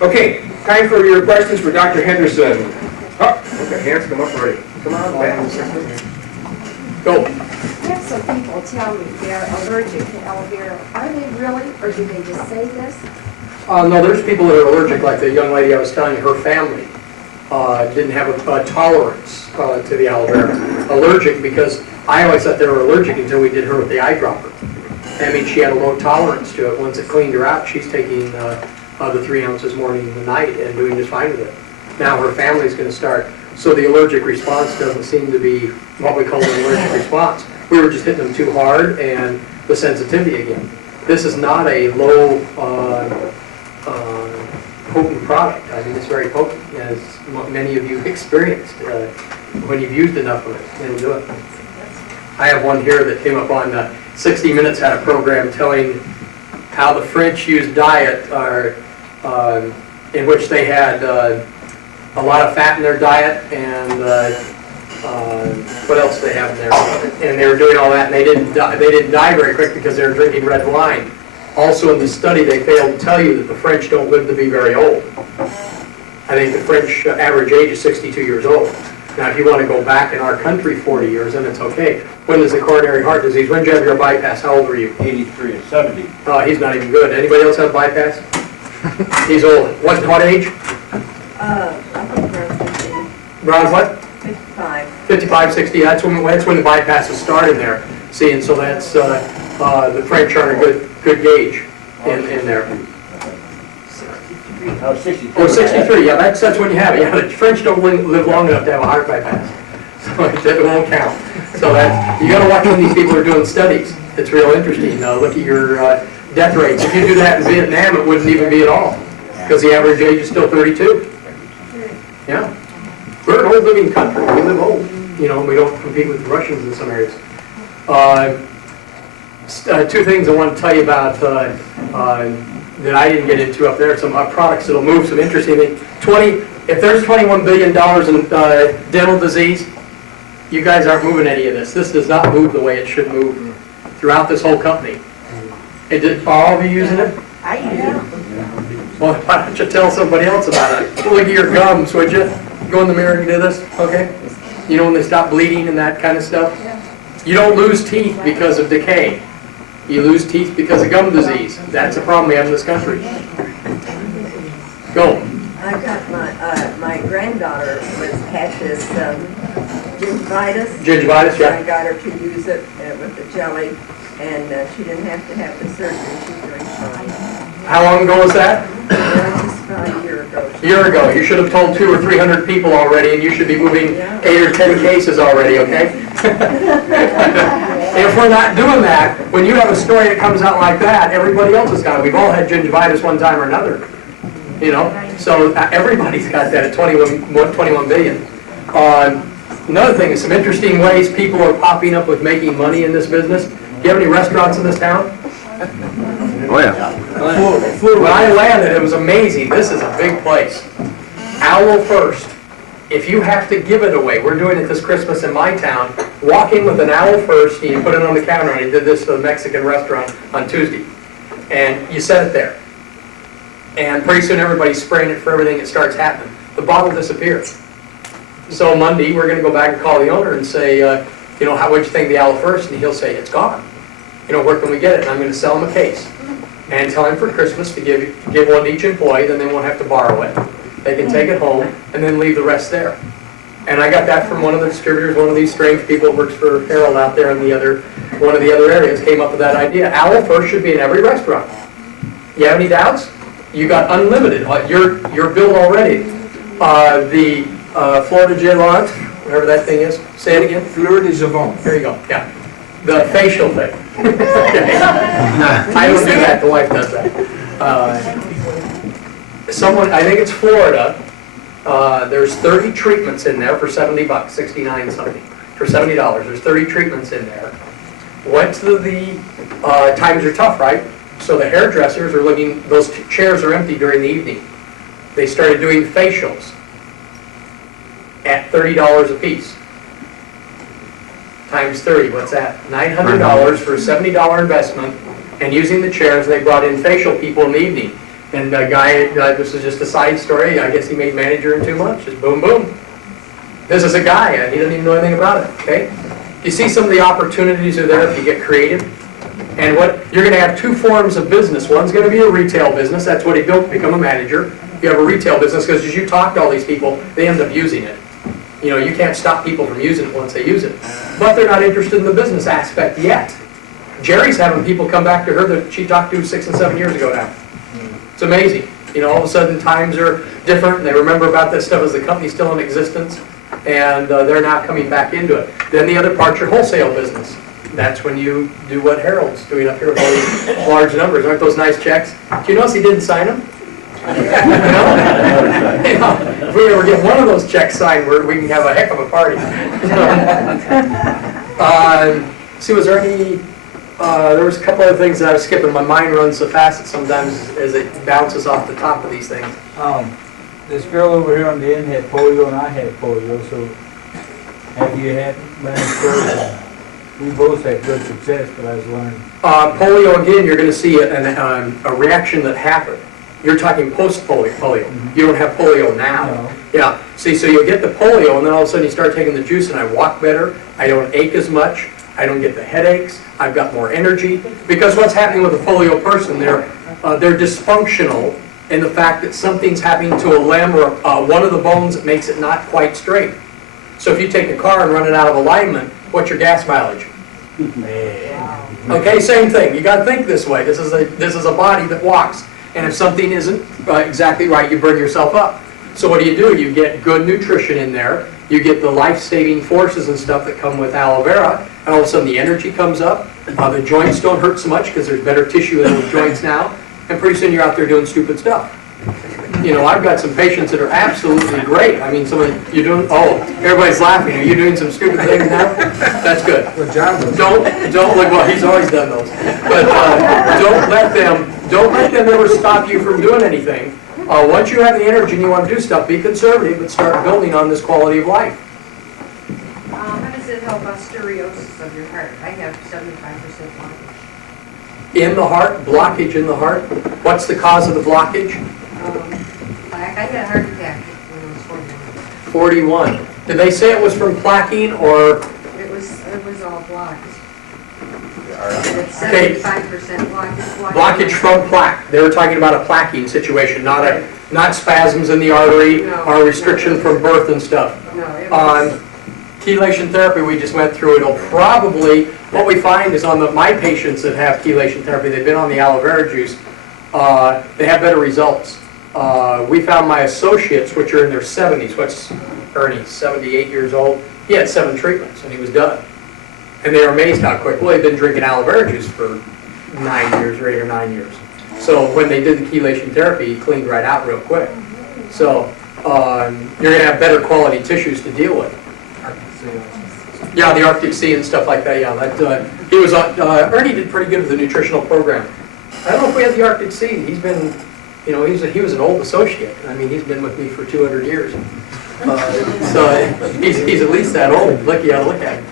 Okay, time for your questions for Dr. Henderson. Oh, okay, hands come up already. Come on, man. Go. I have some people tell me they're allergic to aloe vera. Are they really, or do they just say this? No, there's people that are allergic, like the young lady I was telling you, her family didn't have a tolerance to the aloe vera. Allergic because I always thought they were allergic until we did her with the eyedropper. I mean, she had a low tolerance to it. Once it cleaned her out, she's taking the 3 ounces morning and night and doing just fine with it. Now her family's going to start. So the allergic response doesn't seem to be what we call an allergic response. We were just hitting them too hard and the sensitivity again. This is not a low potent product. I mean, it's very potent, as many of you experienced. When you've used enough of it, it'll do it. I have one here that came up on 60 Minutes, had a program telling how the French used diet, in which they had a lot of fat in their diet, and what else they have in there? And they were doing all that, and they didn't die very quick because they were drinking red wine. Also in the study, they failed to tell you that the French don't live to be very old. I think the French average age is 62 years old. Now, if you want to go back in our country 40 years, then it's okay. When is the coronary heart disease? When did you have your bypass? How old were you? 83 and 70. He's not even good. Anybody else have bypass? He's old. What age? I think around 50. Around what? 55. 55, 60. That's when the bypasses started there. See, and so that's the French are a good gauge in there. Oh, 63. Oh, 63. Yeah, that's when you have it. Yeah, the French don't live long enough to have a heart bypass, so it won't count. So that you got to watch when these people are doing studies. It's real interesting. Look at your death rates. If you do that in Vietnam, it wouldn't even be at all, because the average age is still 32. Yeah, we're an old living country. We live old. You know, we don't compete with the Russians in some areas. Two things I want to tell you about that I didn't get into up there. Some products that'll move. Some interesting things. If there's $21 billion in dental disease, you guys aren't moving any of this. This does not move the way it should move throughout this whole company. Are all of you using it? I use it. Well, why don't you tell somebody else about it? Look at your gums, would you? Go in the mirror and do this, okay? You know when they stop bleeding and that kind of stuff? You don't lose teeth because of decay. You lose teeth because of gum disease. That's a problem we have in this country. Go. I've got my granddaughter had this gingivitis. Gingivitis, yeah. I got her to use it with the jelly, and she didn't have to have the surgery. She's doing fine. How long ago was that? Just about a year ago. A year ago. You should have told 200 or 300 people already, and you should be moving 8 or 10 cases already, okay? If we're not doing that, when you have a story that comes out like that, everybody else has got it. We've all had gingivitis one time or another, you know? So everybody's got that at 21 billion. Another thing is some interesting ways people are popping up with making money in this business. Do you have any restaurants in this town? Oh, yeah. When I landed, it was amazing. This is a big place. Owl First. If you have to give it away, we're doing it this Christmas in my town. Walk in with an Owl First, and you put it on the counter. And I did this to a Mexican restaurant on Tuesday. And you set it there. And pretty soon everybody's spraying it for everything that starts happening. The bottle disappears. So Monday, we're going to go back and call the owner and say, you know, what'd you think of the Owl First? And he'll say, it's gone. You know, where can we get it? And I'm going to sell him a case. And tell him for Christmas to give one to each employee, then they won't have to borrow it. They can take it home and then leave the rest there. And I got that from one of the distributors, one of these strange people that works for Harold out there in one of the other areas came up with that idea. Owl First should be in every restaurant. You have any doubts? You got unlimited. You're billed already. The Florida J-Lons, whatever that thing is. Say it again. Fleur de Javon. There you go. Yeah. The facial thing. Okay. I don't do that. The wife does that. I think it's Florida. There's 30 treatments in there for $70, 69 something. For $70, there's 30 treatments in there. Went to the times are tough, right? So the hairdressers are looking. Those chairs are empty during the evening. They started doing facials at $30 a piece. Times 30, what's that? $900 for a $70 investment, and using the chairs, they brought in facial people in the evening. And a guy, this is just a side story, I guess he made manager in 2 months, just boom, boom. This is a guy, he doesn't even know anything about it, okay? You see some of the opportunities are there if you get creative. And you're gonna have 2 forms of business. One's gonna be a retail business, that's what he built to become a manager. You have a retail business, because as you talk to all these people, they end up using it. You know, you can't stop people from using it once they use it. But they're not interested in the business aspect yet. Jerry's having people come back to her that she talked to 6 and 7 years ago now. It's amazing. You know, all of a sudden times are different, and they remember about this stuff as the company's still in existence, and they're now coming back into it. Then the other part's your wholesale business. That's when you do what Harold's doing up here with all these large numbers. Aren't those nice checks? Do you notice he didn't sign them? You know, if we ever get one of those checks signed, we can have a heck of a party. See, was there any, there was a couple other things that I was skipping. My mind runs so fast that sometimes as it bounces off the top of these things. This girl over here on the end had polio and I had polio, so have you had many stories? We both had good success, but I was wondering. Polio, again, you're going to see a reaction that happened. You're talking post-polio. You don't have polio now. No. Yeah. See, so you'll get the polio, and then all of a sudden you start taking the juice, and I walk better. I don't ache as much. I don't get the headaches. I've got more energy. Because what's happening with a polio person, they're dysfunctional in the fact that something's happening to a limb or one of the bones that makes it not quite straight. So if you take a car and run it out of alignment, what's your gas mileage? Okay, same thing. You got to think this way. This is a body that walks. And if something isn't exactly right, you bring yourself up. So what do? You get good nutrition in there. You get the life-saving forces and stuff that come with aloe vera, and all of a sudden the energy comes up. The joints don't hurt so much because there's better tissue in the joints now. And pretty soon you're out there doing stupid stuff. You know, I've got some patients that are absolutely great. I mean, you're doing, everybody's laughing. Are you doing some stupid things now? That's good. Well, John was. Don't look, well, he's always done those. But don't let them ever stop you from doing anything. Once you have the energy and you want to do stuff, be conservative and start building on this quality of life. How does it help osteoporosis of your heart? I have 75% blockage. In the heart, blockage in the heart. What's the cause of the blockage? I had a heart attack when I was 41. 41. Did they say it was from plaquing or? It was all blocked. It's Okay. 75% blockage. Blockage from plaque. They were talking about a plaquing situation, not spasms in the artery No. or restriction from birth and stuff. No, it On was, chelation therapy, we just went through, it'll probably, what we find is on my patients that have chelation therapy, they've been on the aloe vera juice, they have better results. We found my associates, which are in their 70s, what's Ernie, 78 years old, he had 7 treatments and he was done. And they were amazed how quick, well, they've been drinking aloe vera juice for 9 years or 8 or 9 years. So when they did the chelation therapy, he cleaned right out real quick. So you're going to have better quality tissues to deal with. Yeah, the Arctic Sea and stuff like that, yeah. He was Ernie did pretty good with the nutritional program. I don't know if we had the Arctic Sea. He's been, you know, he was an old associate. I mean, he's been with me for 200 years. So he's at least that old. Look, you gotta look at him.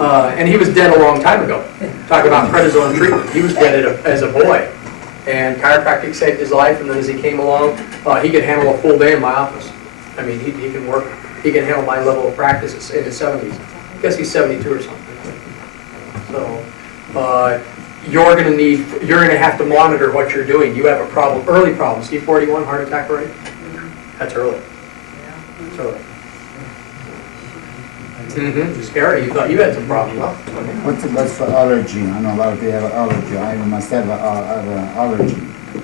And he was dead a long time ago. Talk about prednisone treatment. He was dead as a boy. And chiropractic saved his life, and then as he came along, he could handle a full day in my office. I mean, he can work, he can handle my level of practice in his 70s. I guess he's 72 or something. So, you're gonna have to monitor what you're doing. You have a problem, early problems. C41, heart attack already? That's early. That's early. Scary, you thought you had some problems. What's the best for allergy? I know a lot of people have allergy. I myself have an allergy.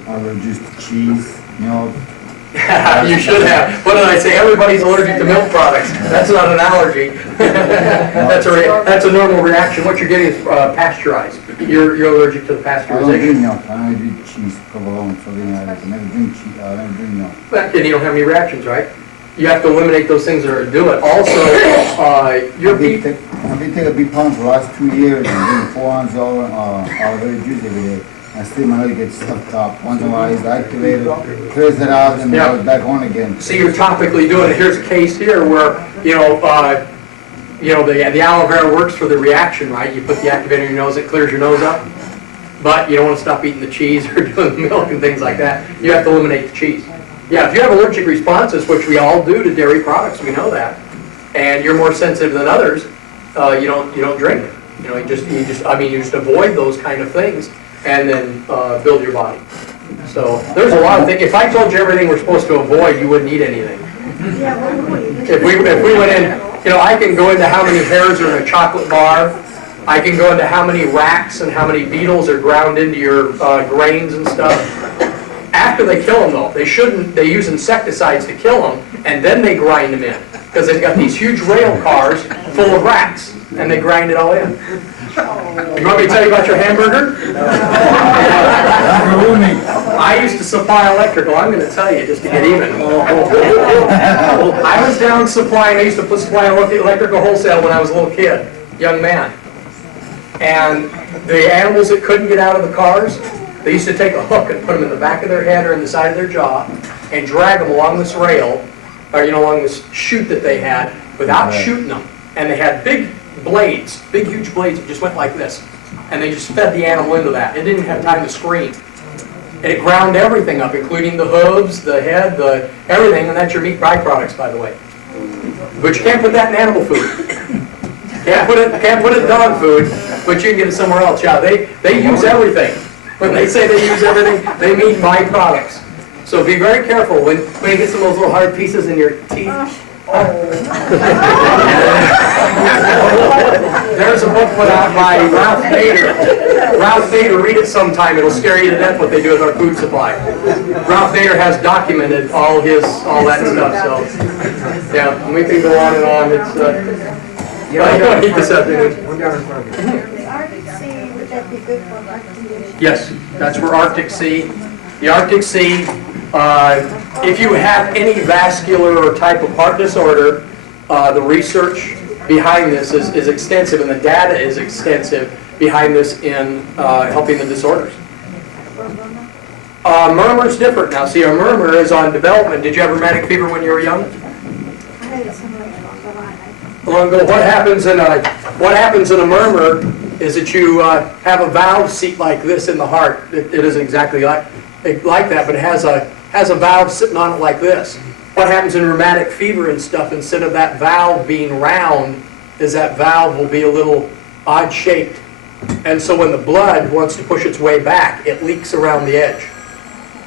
Allergies to cheese, milk. You should have. What did I say? Everybody's allergic to milk products. That's not an allergy. That's a normal reaction. What you're getting is pasteurized. You're allergic to the I don't drink pasteurization. milk. I only drink cheese, provolone, so then I never drink cheese. I never drink milk. Then you don't have any reactions, right? You have to eliminate those things that do it. Also, your I've been people. taking a big pound for the last 2 years and doing 4 ounces aloe vera juice every day. I still my nose gets stuck up. Once in a while it's activated, clears it out, and Yeah. goes back on again. See, you're topically doing it. Here's a case here where, the aloe vera works for the reaction, right? You put the activator in your nose, it clears your nose up. but you don't want to stop eating the cheese or doing the milk and things like that. You have to eliminate the cheese. Yeah, if you have allergic responses, which we all do to dairy products, we know that, and you're more sensitive than others, you don't drink it. You just avoid those kind of things and then build your body. So there's a lot of things. If I told you everything we're supposed to avoid, you wouldn't eat anything. If we went in, I can go into how many hairs are in a chocolate bar. I can go into how many rats and how many beetles are ground into your grains and stuff. After they kill them though, they use insecticides to kill them, and then they grind them in. Because they've got these huge rail cars full of rats, and they grind it all in. You want me to tell you about your hamburger? I used to supply electrical. I'm going to tell you just to get even. I was down supplying. I used to supply electrical wholesale when I was a little kid, young man. And the animals that couldn't get out of the cars, they used to take a hook and put them in the back of their head or in the side of their jaw and drag them along this rail, or along this chute that they had without shooting them. And they had big blades, big huge blades that just went like this. And they just fed the animal into that. It didn't have time to scream. And it ground everything up, including the hooves, the head, everything, and that's your meat byproducts, by the way. But you can't put that in animal food. Can't put it in dog food, but you can get it somewhere else. Yeah, they use everything. When they say they use everything, they mean byproducts. So be very careful when you get some of those little hard pieces in your teeth. There's a book put out by Ralph Nader. Ralph Nader, read it sometime. It'll scare you to death what they do with our food supply. Ralph Nader has documented all that stuff. So yeah, we can go on and on. It's I don't eat this afternoon. One down in front of you. The Arctic Sea, would that be good for life conditions? Yes, that's where Arctic Sea. The Arctic Sea, if you have any vascular or type of heart disorder, the research behind this is extensive, and the data is extensive behind this in helping the disorders. Murmur's different now. See, a murmur is on development. Did you have rheumatic fever when you were young? I had it somewhere along the line. Long ago. What happens in a murmur is that you have a valve seat like this in the heart. It isn't exactly like that, but it has a valve sitting on it like this. What happens in rheumatic fever and stuff, instead of that valve being round, is that valve will be a little odd shaped. And so when the blood wants to push its way back, it leaks around the edge.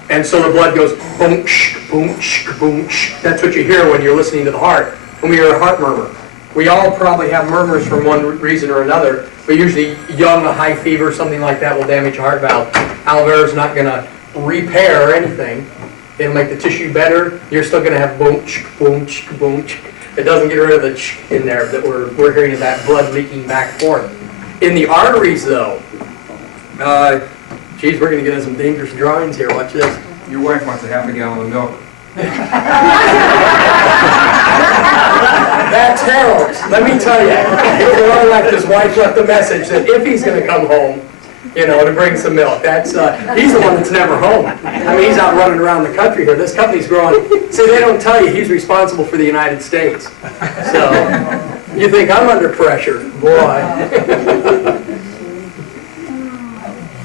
And so the blood goes boom, shh, boom, shh, boom, shh. That's what you hear when you're listening to the heart, when we hear a heart murmur. We all probably have murmurs for one reason or another, but usually young, a high fever, something like that will damage your heart valve. Aloe vera is not going to repair anything. It'll make the tissue better. You're still going to have boom, boom, boom. It doesn't get rid of the ch in there that we're hearing that blood leaking back and forth. In the arteries, though, geez, we're going to get into some dangerous drawings here. Watch this. Your wife wants a half a gallon of milk. That's Harold. Let me tell you, he's the one like his wife left a message that if he's going to come home, to bring some milk. He's the one that's never home. I mean, he's out running around the country here. This company's growing. See, they don't tell you he's responsible for the United States. So you think I'm under pressure, boy.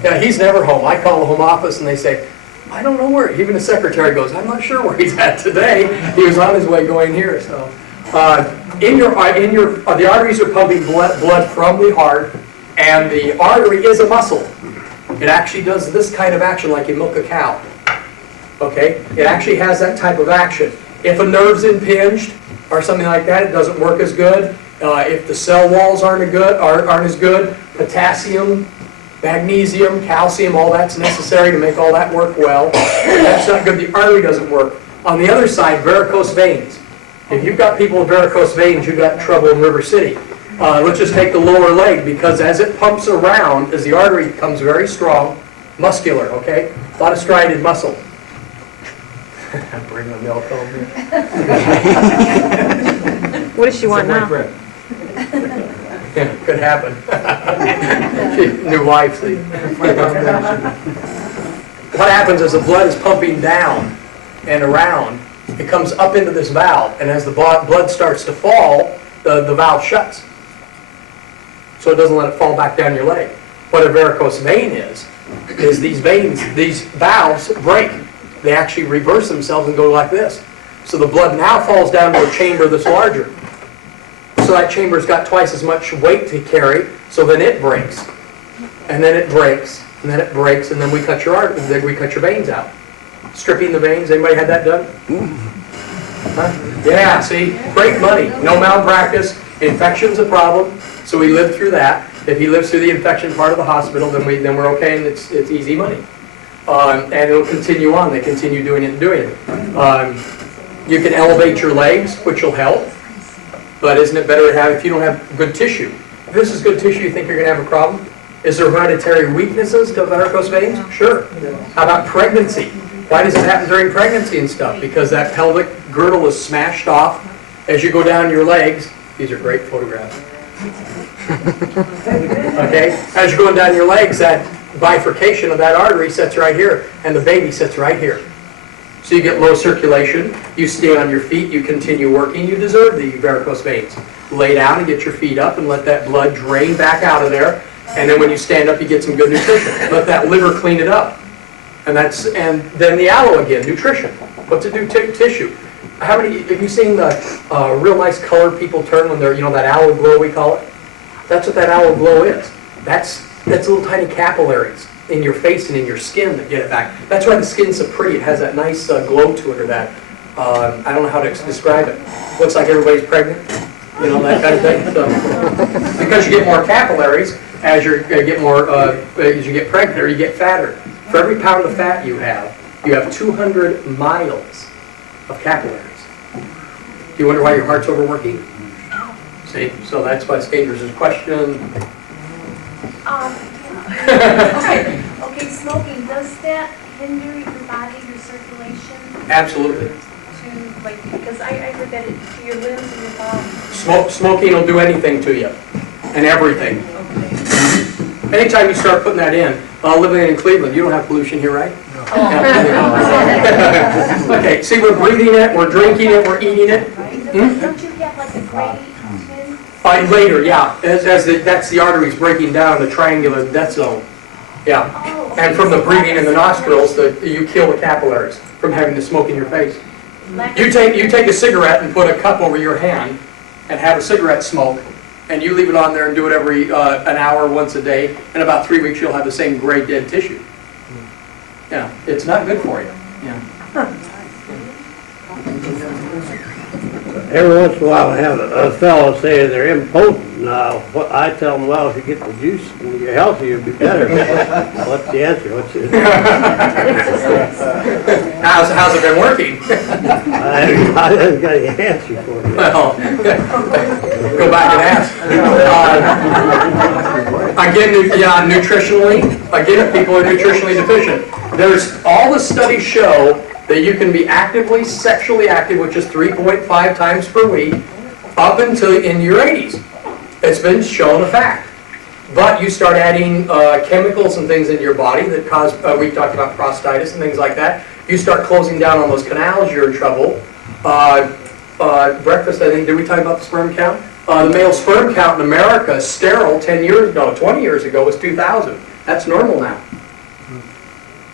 Yeah, he's never home. I call the home office and they say, I don't know where. Even the secretary goes, I'm not sure where he's at today. He was on his way going here. So, the arteries are pumping blood from the heart, and the artery is a muscle. It actually does this kind of action like you milk a cow. Okay, it actually has that type of action. If a nerve's impinged or something like that, it doesn't work as good. If the cell walls aren't as good, potassium, magnesium, calcium, all that's necessary to make all that work well. That's not good. The artery doesn't work. On the other side, varicose veins. If you've got people with varicose veins, you've got trouble in River City. Let's just take the lower leg, because as it pumps around, as the artery becomes very strong, muscular, okay? A lot of striated muscle. Bring the milk home here. What does she want now? Yeah, could happen. New wife, see. What happens is the blood is pumping down and around. It comes up into this valve, and as the blood starts to fall, the valve shuts. So it doesn't let it fall back down your leg. What a varicose vein is is these veins, these valves break. They actually reverse themselves and go like this. So the blood now falls down to a chamber that's larger. So that chamber's got twice as much weight to carry, so then it breaks. And then it breaks, and then it breaks, and then we cut your veins out. Stripping the veins, anybody had that done? Huh? Yeah, see, great money, no malpractice, infection's a problem, so we lived through that. If he lives through the infection part of the hospital, then we're okay, and it's easy money. And it'll continue on, they continue doing it and doing it. You can elevate your legs, which will help, but isn't it better to have, if you don't have good tissue? If this is good tissue, you think you're gonna have a problem? Is there hereditary weaknesses to varicose veins? Sure. How about pregnancy? Why does it happen during pregnancy and stuff? Because that pelvic girdle is smashed off as you go down your legs. These are great photographs. Okay? As you're going down your legs, that bifurcation of that artery sits right here, and the baby sits right here. So you get low circulation, you stay on your feet, you continue working, you deserve the varicose veins. Lay down and get your feet up and let that blood drain back out of there. And then when you stand up, you get some good nutrition. Let that liver clean it up. And then the aloe again, nutrition. What's it do to tissue? Have you seen the real nice color people turn when they're, that aloe glow we call it? That's what that aloe glow is. That's little tiny capillaries in your face and in your skin that get it back. That's why the skin's so pretty. It has that nice glow to it, or that, I don't know how to describe it. Looks like everybody's pregnant. That kind of thing. So, because you get more capillaries as you get pregnant, or you get fatter. For every pound of fat you have 200 miles of capillaries. Do you wonder why your heart's overworking? See, so that's why it's dangerous. There's a question. Okay, smoking, does that hinder your body, your circulation? Absolutely. Because I heard that to your limbs and your body. Smoking will do anything to you, and everything. Anytime you start putting that in, living in Cleveland, you don't have pollution here, right? No. Okay, see, we're breathing it, we're drinking it, we're eating it. Don't you have like a gradient? Later, yeah. That's the arteries breaking down the triangular death zone. Yeah. Oh, okay. And from the breathing in the nostrils, you kill the capillaries from having the smoke in your face. You take a cigarette and put a cup over your hand and have a cigarette smoke, and you leave it on there and do it every an hour once a day. In about 3 weeks, you'll have the same gray dead tissue. Yeah, it's not good for you. Yeah. Every once in a while, I have a fellow say they're impotent. Now, I tell them, well, if you get the juice and you're healthy, you'll be better. What's the answer? How's it been working? I haven't got any answer for you. Well, go back and ask. Again, nutritionally, again, if people are nutritionally deficient, there's all the studies show that you can be actively sexually active, which is 3.5 times per week, up until in your 80s. It's been shown a fact. But you start adding chemicals and things in your body that cause, we talked about prostatitis and things like that. You start closing down on those canals, you're in trouble. Breakfast, I think, did we talk about the sperm count? The male sperm count in America, sterile 20 years ago was 2,000. That's normal now.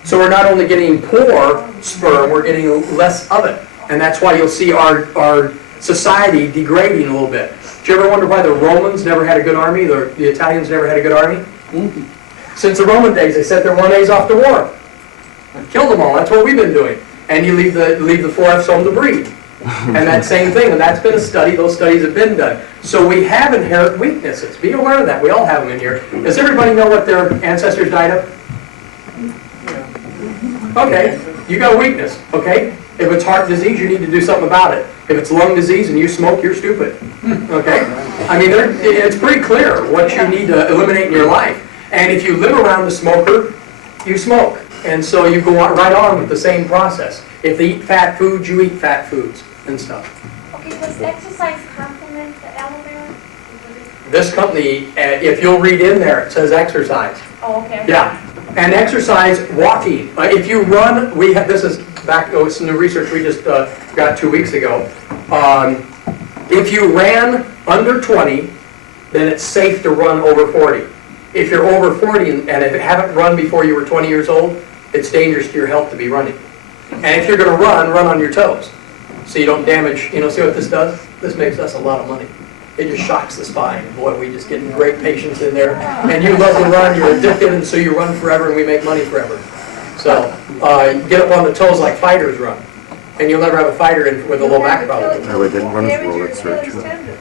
So we're not only getting poor sperm, we're getting less of it. And that's why you'll see our society degrading a little bit. Do you ever wonder why the Romans never had a good army, the Italians never had a good army? Since the Roman days, they sent their 1As off to war. Killed them all, that's what we've been doing. And you leave the 4Fs home to breed. And that same thing, and that's been a study, those studies have been done. So we have inherent weaknesses. Be aware of that, we all have them in here. Does everybody know what their ancestors died of? Okay, you got a weakness, okay? If it's heart disease, you need to do something about it. If it's lung disease and you smoke, you're stupid, okay? I mean, it's pretty clear what you need to eliminate in your life. And if you live around a smoker, you smoke. And so you go right on with the same process. If they eat fat foods, you eat fat foods and stuff. Okay, does exercise complement the aloe vera? This company, if you'll read in there, it says exercise. Oh, okay. Yeah, and exercise, walking. If you run, this is back, it's some new research we just got 2 weeks ago. If you ran under 20, then it's safe to run over 40. If you're over 40 and haven't run before you were 20 years old, it's dangerous to your health to be running. And if you're gonna run on your toes, so you don't damage, see what this does? This makes us a lot of money. It just shocks the spine. Boy, we just get great patients in there. And you love to run, you're addicted, and so you run forever, and we make money forever. So, get up on the toes like fighters run. And you'll never have a fighter with a low back problem. I would didn't run Damage for your it, so Achilles true. tendons.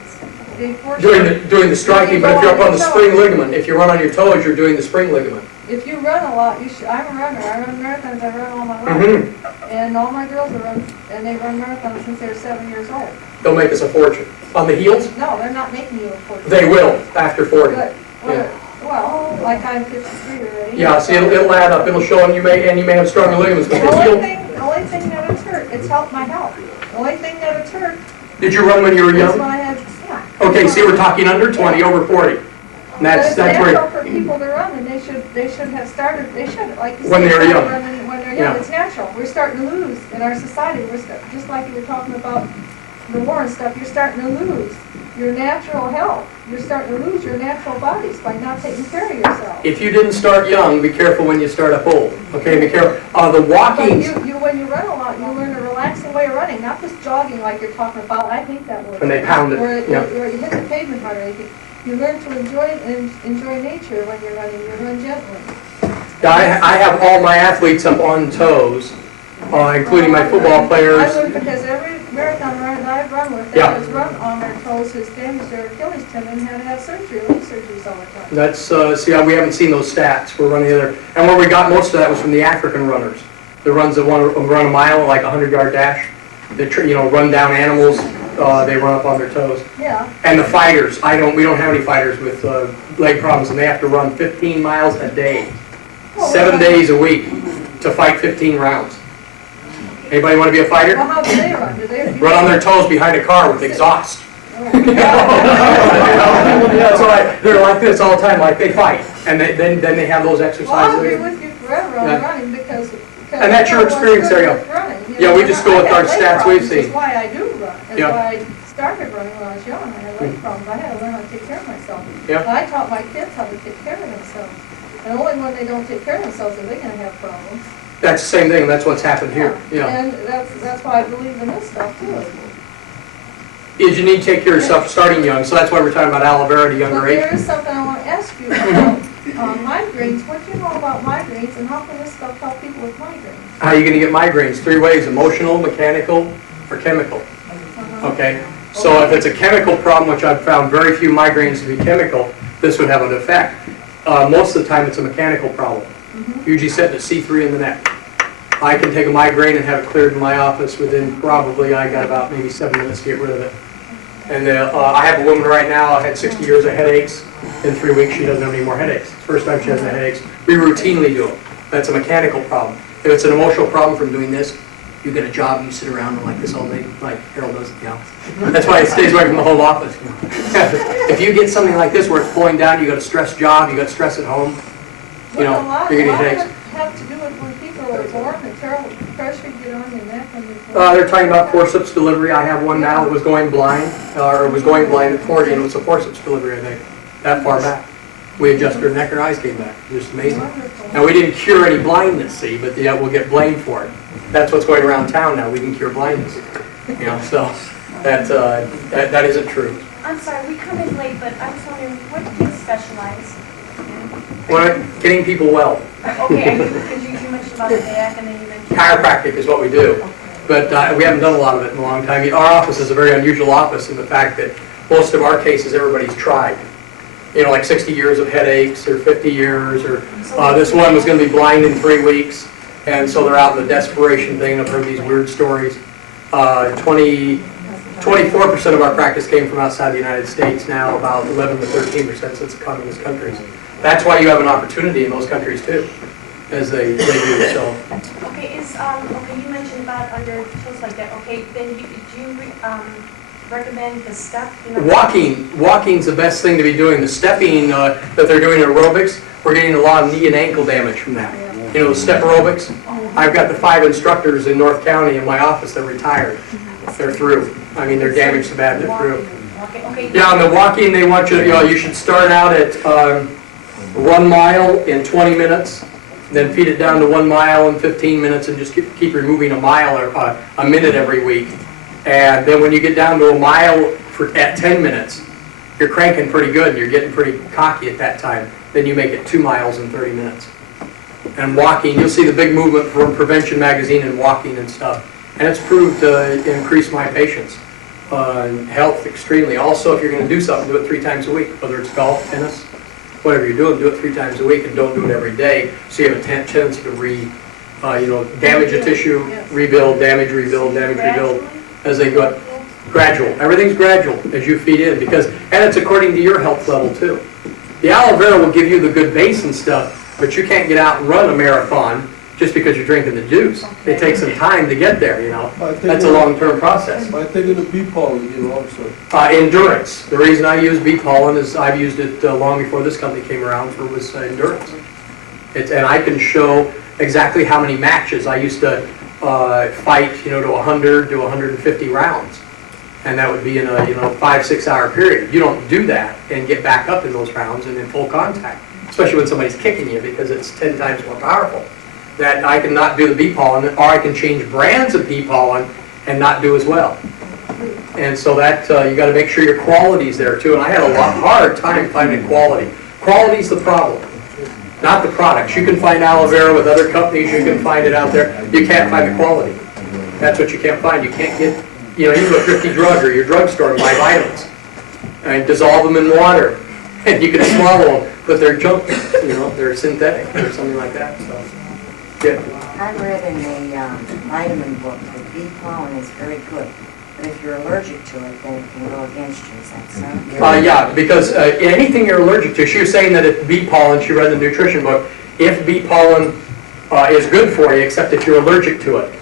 They force Doing the striking, but if you're up on the spring ligament, if you run on your toes, you're doing the spring ligament. If you run a lot, I'm a runner. I run marathons. I run all my life. Mm-hmm. And all my girls they run marathons since they were 7 years old. They'll make us a fortune. On the heels, No, they're not making you a fortune. they will after 40. But, well, like I'm 53 already. Yeah, see, it'll add up. It'll show, and you may have stronger ligaments. But The the heel, only thing that it's hurt, it's helped my health. The only thing that it's hurt did you run when you were is young? when I had, Okay, see, we're talking under 20, over 40. And But that's it's where. natural for people to run, and they should have started, like you When said, they were started young. running when they're Yeah. young. It's natural. We're starting to lose in our society. Just like you were talking about the war and stuff, you're starting to lose your natural health. You're starting to lose your natural bodies by not taking care of yourself. If you didn't start young, be careful when you start up old. Okay, be careful. The But walking. when you run a lot, you learn a relaxing way of running, not just jogging like you're talking about. I hate that word. When they pound it, Where yeah. where you hit the pavement hard or anything. You learn to enjoy nature when you're running. You run gently. I have all my athletes up on toes, including my football players. I learned because every marathon runner that I've run with, Yeah. that has run on their toes, has damaged their Achilles tendon, and had to have surgery, leg surgeries all the time. That's, see, we haven't seen those stats. We're running there. And where we got most of that was from the African runners. The runs that want to run a mile, like a 100-yard dash. They, run down animals. They run up on their toes. Yeah. And the fighters, we don't have any fighters with leg problems, and they have to run 15 miles a day, 7 days a week, to fight 15 rounds. Anybody want to be a fighter? Well, how do they run? Do they Run on their toes behind a car with exhaust. Oh. That's why they're like this all the time, like they fight, and then they have those Well, I'll exercises. agree with you forever on Yeah. running because. And that's your experience, there you go. Yeah, we just go with our stats we've seen. That's why I do run. That's Yeah. why I started running when I was young. I had leg problems. I had to learn how to take care of myself. Yeah. And I taught my kids how to take care of themselves. And only when they don't take care of themselves are they gonna have problems. That's the same thing, that's what's happened here, yeah. And that's why I believe in this stuff too. Is you need to take care of yourself starting young, so that's why we're talking about aloe vera at a younger But age. there is something I want to ask you about migraines. What do you know about migraines and how can this stuff help people with migraines? How are you gonna get migraines? 3 ways: emotional, mechanical, or chemical. Okay? So if it's a chemical problem, which I've found very few migraines to be chemical, this would have an effect. Most of the time it's a mechanical problem. Usually setting a C3 in the neck. I can take a migraine and have it cleared in my office within probably, I got about maybe 7 minutes to get rid of it. And I have a woman right now, I had 60 years of headaches. In 3 weeks, she doesn't have any more headaches. First time she has headaches. We routinely do them. That's a mechanical problem. If it's an emotional problem from doing this, you get a job, you sit around and like this all day, like Harold does, That's why it stays away from the whole office. If you get something like this where it's pulling down, you got a stress job, you got stress at home, Well, a lot you're of getting it headaches. have to do with when people are born, the terrible pressure you get on your neck when you're born. They're talking about forceps delivery. I have one now that was going blind, or was going blind at 40, and it was a forceps delivery, I think, that far back. We adjusted her neck, her eyes came back. Just amazing. Wonderful. Now, we didn't cure any blindness, see, but yeah, we'll get blamed for it. That's what's going around town now. We can cure blindness. So that isn't true. I'm sorry, we come in late, but I was wondering, what do you specialize in? We're getting people well. Okay, because you mentioned about the back and then you mentioned. Chiropractic is what we do, but we haven't done a lot of it in a long time. Our office is a very unusual office in the fact that most of our cases, everybody's tried. Like 60 years of headaches, or 50 years, or this one was going to be blind in 3 weeks, and so they're out in the desperation thing. I've heard these weird stories. 24% of our practice came from outside the United States, now about 11 to 13% since the communist countries. That's why you have an opportunity in those countries too, as they do, so. Okay, okay, you mentioned about under toes like that, okay, then do you recommend the step? Walking's the best thing to be doing. The stepping that they're doing in aerobics, we're getting a lot of knee and ankle damage from that. The step aerobics. I've got the 5 instructors in North County in my office that are retired. They're through. I mean, they're damaged so bad they're through. Okay. Yeah, on the walking, they want you, you should start out at 1 mile in 20 minutes, then feed it down to 1 mile in 15 minutes, and just keep removing a mile or a minute every week. And then when you get down to a mile at 10 minutes, you're cranking pretty good, and you're getting pretty cocky at that time. Then you make it 2 miles in 30 minutes. And walking, you'll see the big movement from Prevention Magazine and walking and stuff. And it's proved to increase my patience. Health extremely. Also, if you're going to do something, do it 3 times a week, whether it's golf, tennis, whatever you're doing, do it 3 times a week, and don't do it every day. So you have a tendency to damage a tissue, rebuild, damage, rebuild, damage, rebuild, as they go. Gradual. Everything's gradual as you feed in, and it's according to your health level too. The aloe vera will give you the good base and stuff, but you can't get out and run a marathon just because you're drinking the juice. It takes some time to get there, That's a long-term process. By taking the bee pollen, also. Endurance. The reason I use bee pollen is I've used it long before this company came around was endurance. And I can show exactly how many matches I used to fight, to 100 to 150 rounds. And that would be in a 5-6 hour period. You don't do that and get back up in those rounds and in full contact, especially when somebody's kicking you, because it's 10 times more powerful. That I can not do the bee pollen, or I can change brands of bee pollen and not do as well. And so that you got to make sure your quality's there too. And I had a hard time finding quality. Quality's the problem, not the products. You can find aloe vera with other companies. You can find it out there. You can't find the quality. That's what you can't find. You can't get. You can go to Thrifty Drug or your drugstore and buy vitamins and dissolve them in water, and you can swallow them, but they're junk. They're synthetic or something like that. So, yeah. I read in the vitamin book that bee pollen is very good, but if you're allergic to it, then it can go against you. Is that so? Yeah, because anything you're allergic to, she was saying that if bee pollen, she read the nutrition book, if bee pollen is good for you, except if you're allergic to it.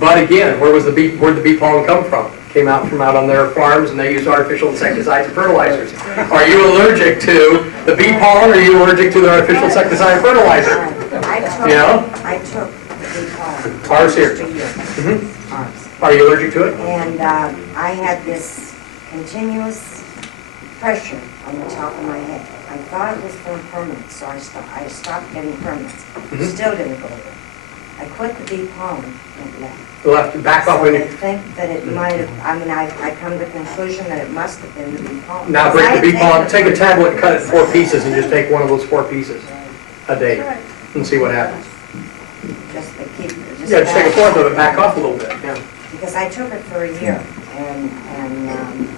But again, where'd the bee pollen come from? Came out on their farms, and they used artificial insecticides and fertilizers. Are you allergic to the bee pollen, or are you allergic to the artificial insecticide and fertilizer? I took the bee pollen. Ours here. Mm-hmm. Ours. Are you allergic to it? And I had this continuous pressure on the top of my head. I thought it was for permanent, so I stopped getting permanents. Mm-hmm. Still didn't go away. I quit the bee pollen and left. Left back off So when I you. think that it might have, I come to the conclusion that it must have been the bee pollen. Now break the bee pollen, take a tablet and cut it in 4 pieces, and just take one of those 4 pieces a day and see what happens. Just to keep, Yeah, just take a fourth of it, back off a little bit, yeah. Because I took it for a year, and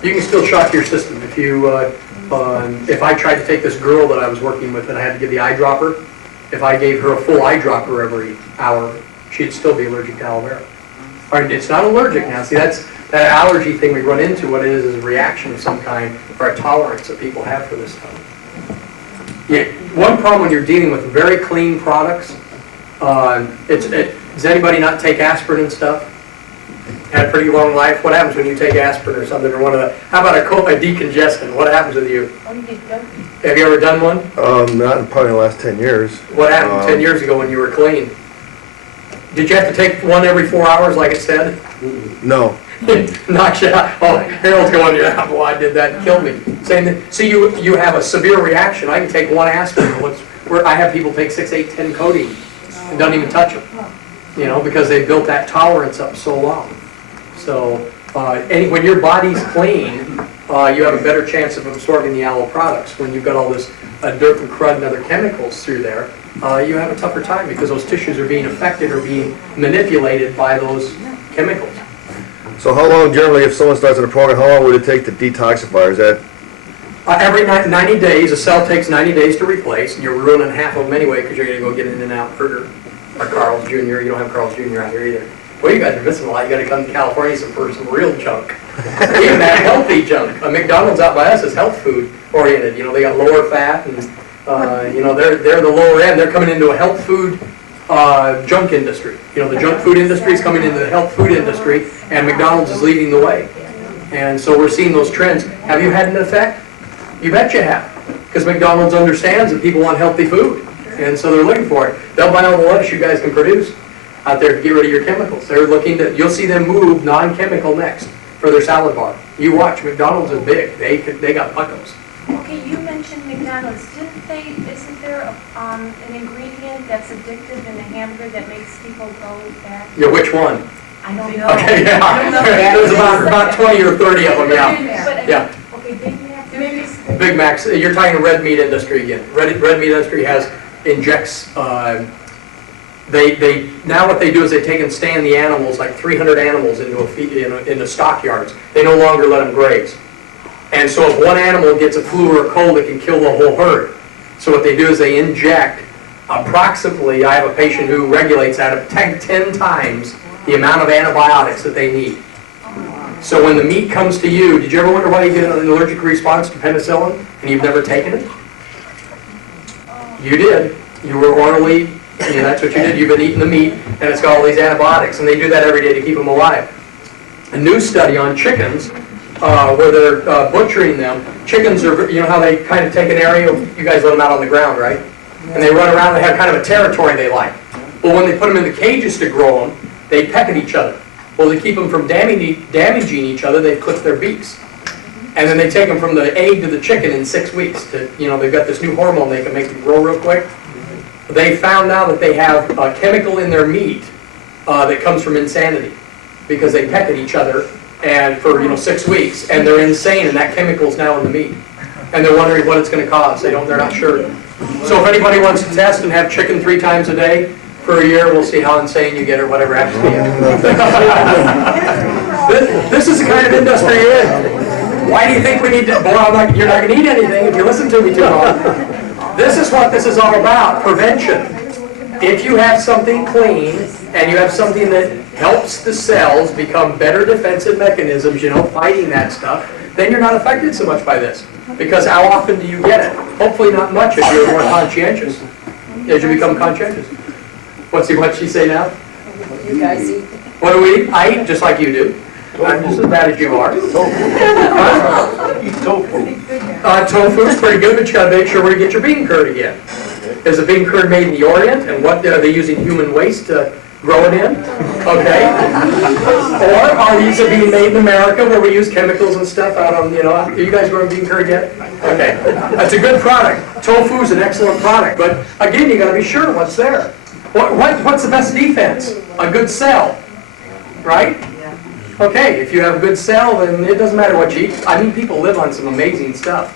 You can still shock your system. If I tried to take this girl that I was working with and I had to give the eyedropper, if I gave her a full eyedropper every hour, she'd still be allergic to aloe vera. Or it's not allergic now. See, that's that allergy thing we run into. What it is a reaction of some kind or a tolerance that people have for this stuff. Yeah, one problem when you're dealing with very clean products, does anybody not take aspirin and stuff? Had a pretty long life. What happens when you take aspirin or something, or how about a decongestant? What happens with you? Have you ever done one? Not in probably the last 10 years. What happened 10 years ago when you were clean? Did you have to take one every 4 hours like it said? No. Knocks you out. Oh, Harold's going, yeah, well, I did that and killed me. Same thing. See, you have a severe reaction. I can take 1 aspirin. Where I have people take 6, 8, 10 codeine and don't even touch them. Because they built that tolerance up so long. So when your body's clean, you have a better chance of absorbing the aloe products. When you've got all this dirt and crud and other chemicals through there, you have a tougher time because those tissues are being affected or being manipulated by those chemicals. So how long generally, if someone starts in a program, how long would it take to detoxify? Is that? Every 90 days, a cell takes 90 days to replace, and you're ruining half of them anyway because you're going to go get in and out Herder or Carl's Jr. You don't have Carl's Jr. out here either. Well, you guys are missing a lot. You got to come to California for some real junk. We even have healthy junk. McDonald's out by us is health food oriented. They got lower fat, and they're the lower end. They're coming into a health food junk industry. The junk food industry is coming into the health food industry, and McDonald's is leading the way. And so we're seeing those trends. Have you had an effect? You bet you have, because McDonald's understands that people want healthy food, and so they're looking for it. They'll buy all the lettuce you guys can produce out there to get rid of your chemicals. They're looking you'll see them move non-chemical next for their salad bar. You watch, McDonald's is big. They got buckos Okay, you mentioned McDonald's. Isn't there an ingredient that's addictive in the hamburger that makes people go back? Yeah, which one? I don't know. Okay, yeah. There's about 20 or 30 of them, yeah. But, Yeah. okay, Big Mac, maybe. Big Macs, you're talking red meat industry again. Red meat industry injects, now what they do is they take and stand the animals, like 300 animals into stockyards. They no longer let them graze. And so if one animal gets a flu or a cold, it can kill the whole herd. So what they do is they inject approximately, I have a patient who regulates out of 10 times the amount of antibiotics that they need. So when the meat comes to you, did you ever wonder why you get an allergic response to penicillin and you've never taken it? You did. You were orally, that's what you did. You've been eating the meat and it's got all these antibiotics, and they do that every day to keep them alive. A new study on chickens, where they're butchering them. Chickens are, you know how they kind of take an area, you guys let them out on the ground, right? And they run around, they have kind of a territory they like. Well, when they put them in the cages to grow them, they peck at each other. Well, to keep them from damaging each other, they clip their beaks. And then they take them from the egg to the chicken in 6 weeks. They've got this new hormone they can make them grow real quick. They found now that they have a chemical in their meat that comes from insanity, because they peck at each other and for 6 weeks, and they're insane, and that chemical's now in the meat. And they're wondering what it's going to cause. They're not sure. So if anybody wants to test and have chicken 3 times a day for a year, we'll see how insane you get or whatever happens to you. This is the kind of industry you're in. Why do you think we need to, you're not going to eat anything if you listen to me too long. This is what this is all about, prevention. If you have something clean and you have something that helps the cells become better defensive mechanisms, fighting that stuff, then you're not affected so much by this. Because how often do you get it? Hopefully not much if you're more conscientious, as you become conscientious. What's she say now? You guys eat. What do we eat? I eat just like you do. I'm just as bad as you are. Tofu is pretty good, but you gotta make sure where you get your bean curd again. Is the bean curd made in the Orient, and what are they using human waste to grow it in? Okay. Or are these being made in America where we use chemicals and stuff out on, are you guys growing bean curd yet? Okay. That's a good product. Tofu is an excellent product, but again, you gotta be sure what's there. What's the best defense? A good cell, right? Okay, if you have a good cell, then it doesn't matter what you eat. I mean, people live on some amazing stuff.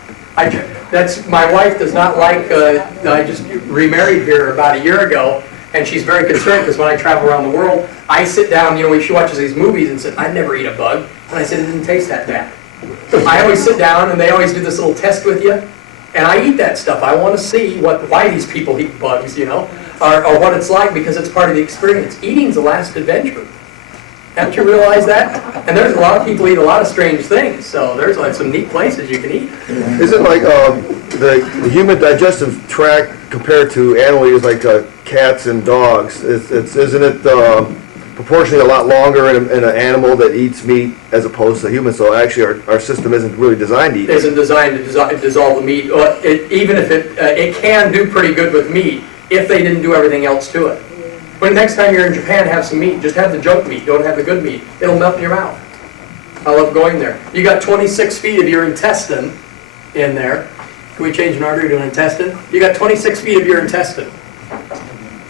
My wife does not like, I just remarried here about a year ago, and she's very concerned because when I travel around the world, I sit down, she watches these movies and said, I'd never eat a bug. And I said, it didn't taste that bad. I always sit down and they always do this little test with you, and I eat that stuff. I want to see why these people eat bugs, or what it's like, because it's part of the experience. Eating's the last adventure. Haven't you realized that? And there's a lot of people eat a lot of strange things, so there's like some neat places you can eat. Is it like the human digestive tract compared to animal eaters like cats and dogs? Isn't it proportionally a lot longer in an animal that eats meat as opposed to humans? So actually our system isn't really designed to eat. It isn't designed to dissolve the meat. Even if it can do pretty good with meat if they didn't do everything else to it. But next time you're in Japan, have some meat. Just have the junk meat. Don't have the good meat. It'll melt in your mouth. I love going there. You got 26 feet of your intestine in there. Can we change an artery to an intestine? You got 26 feet of your intestine.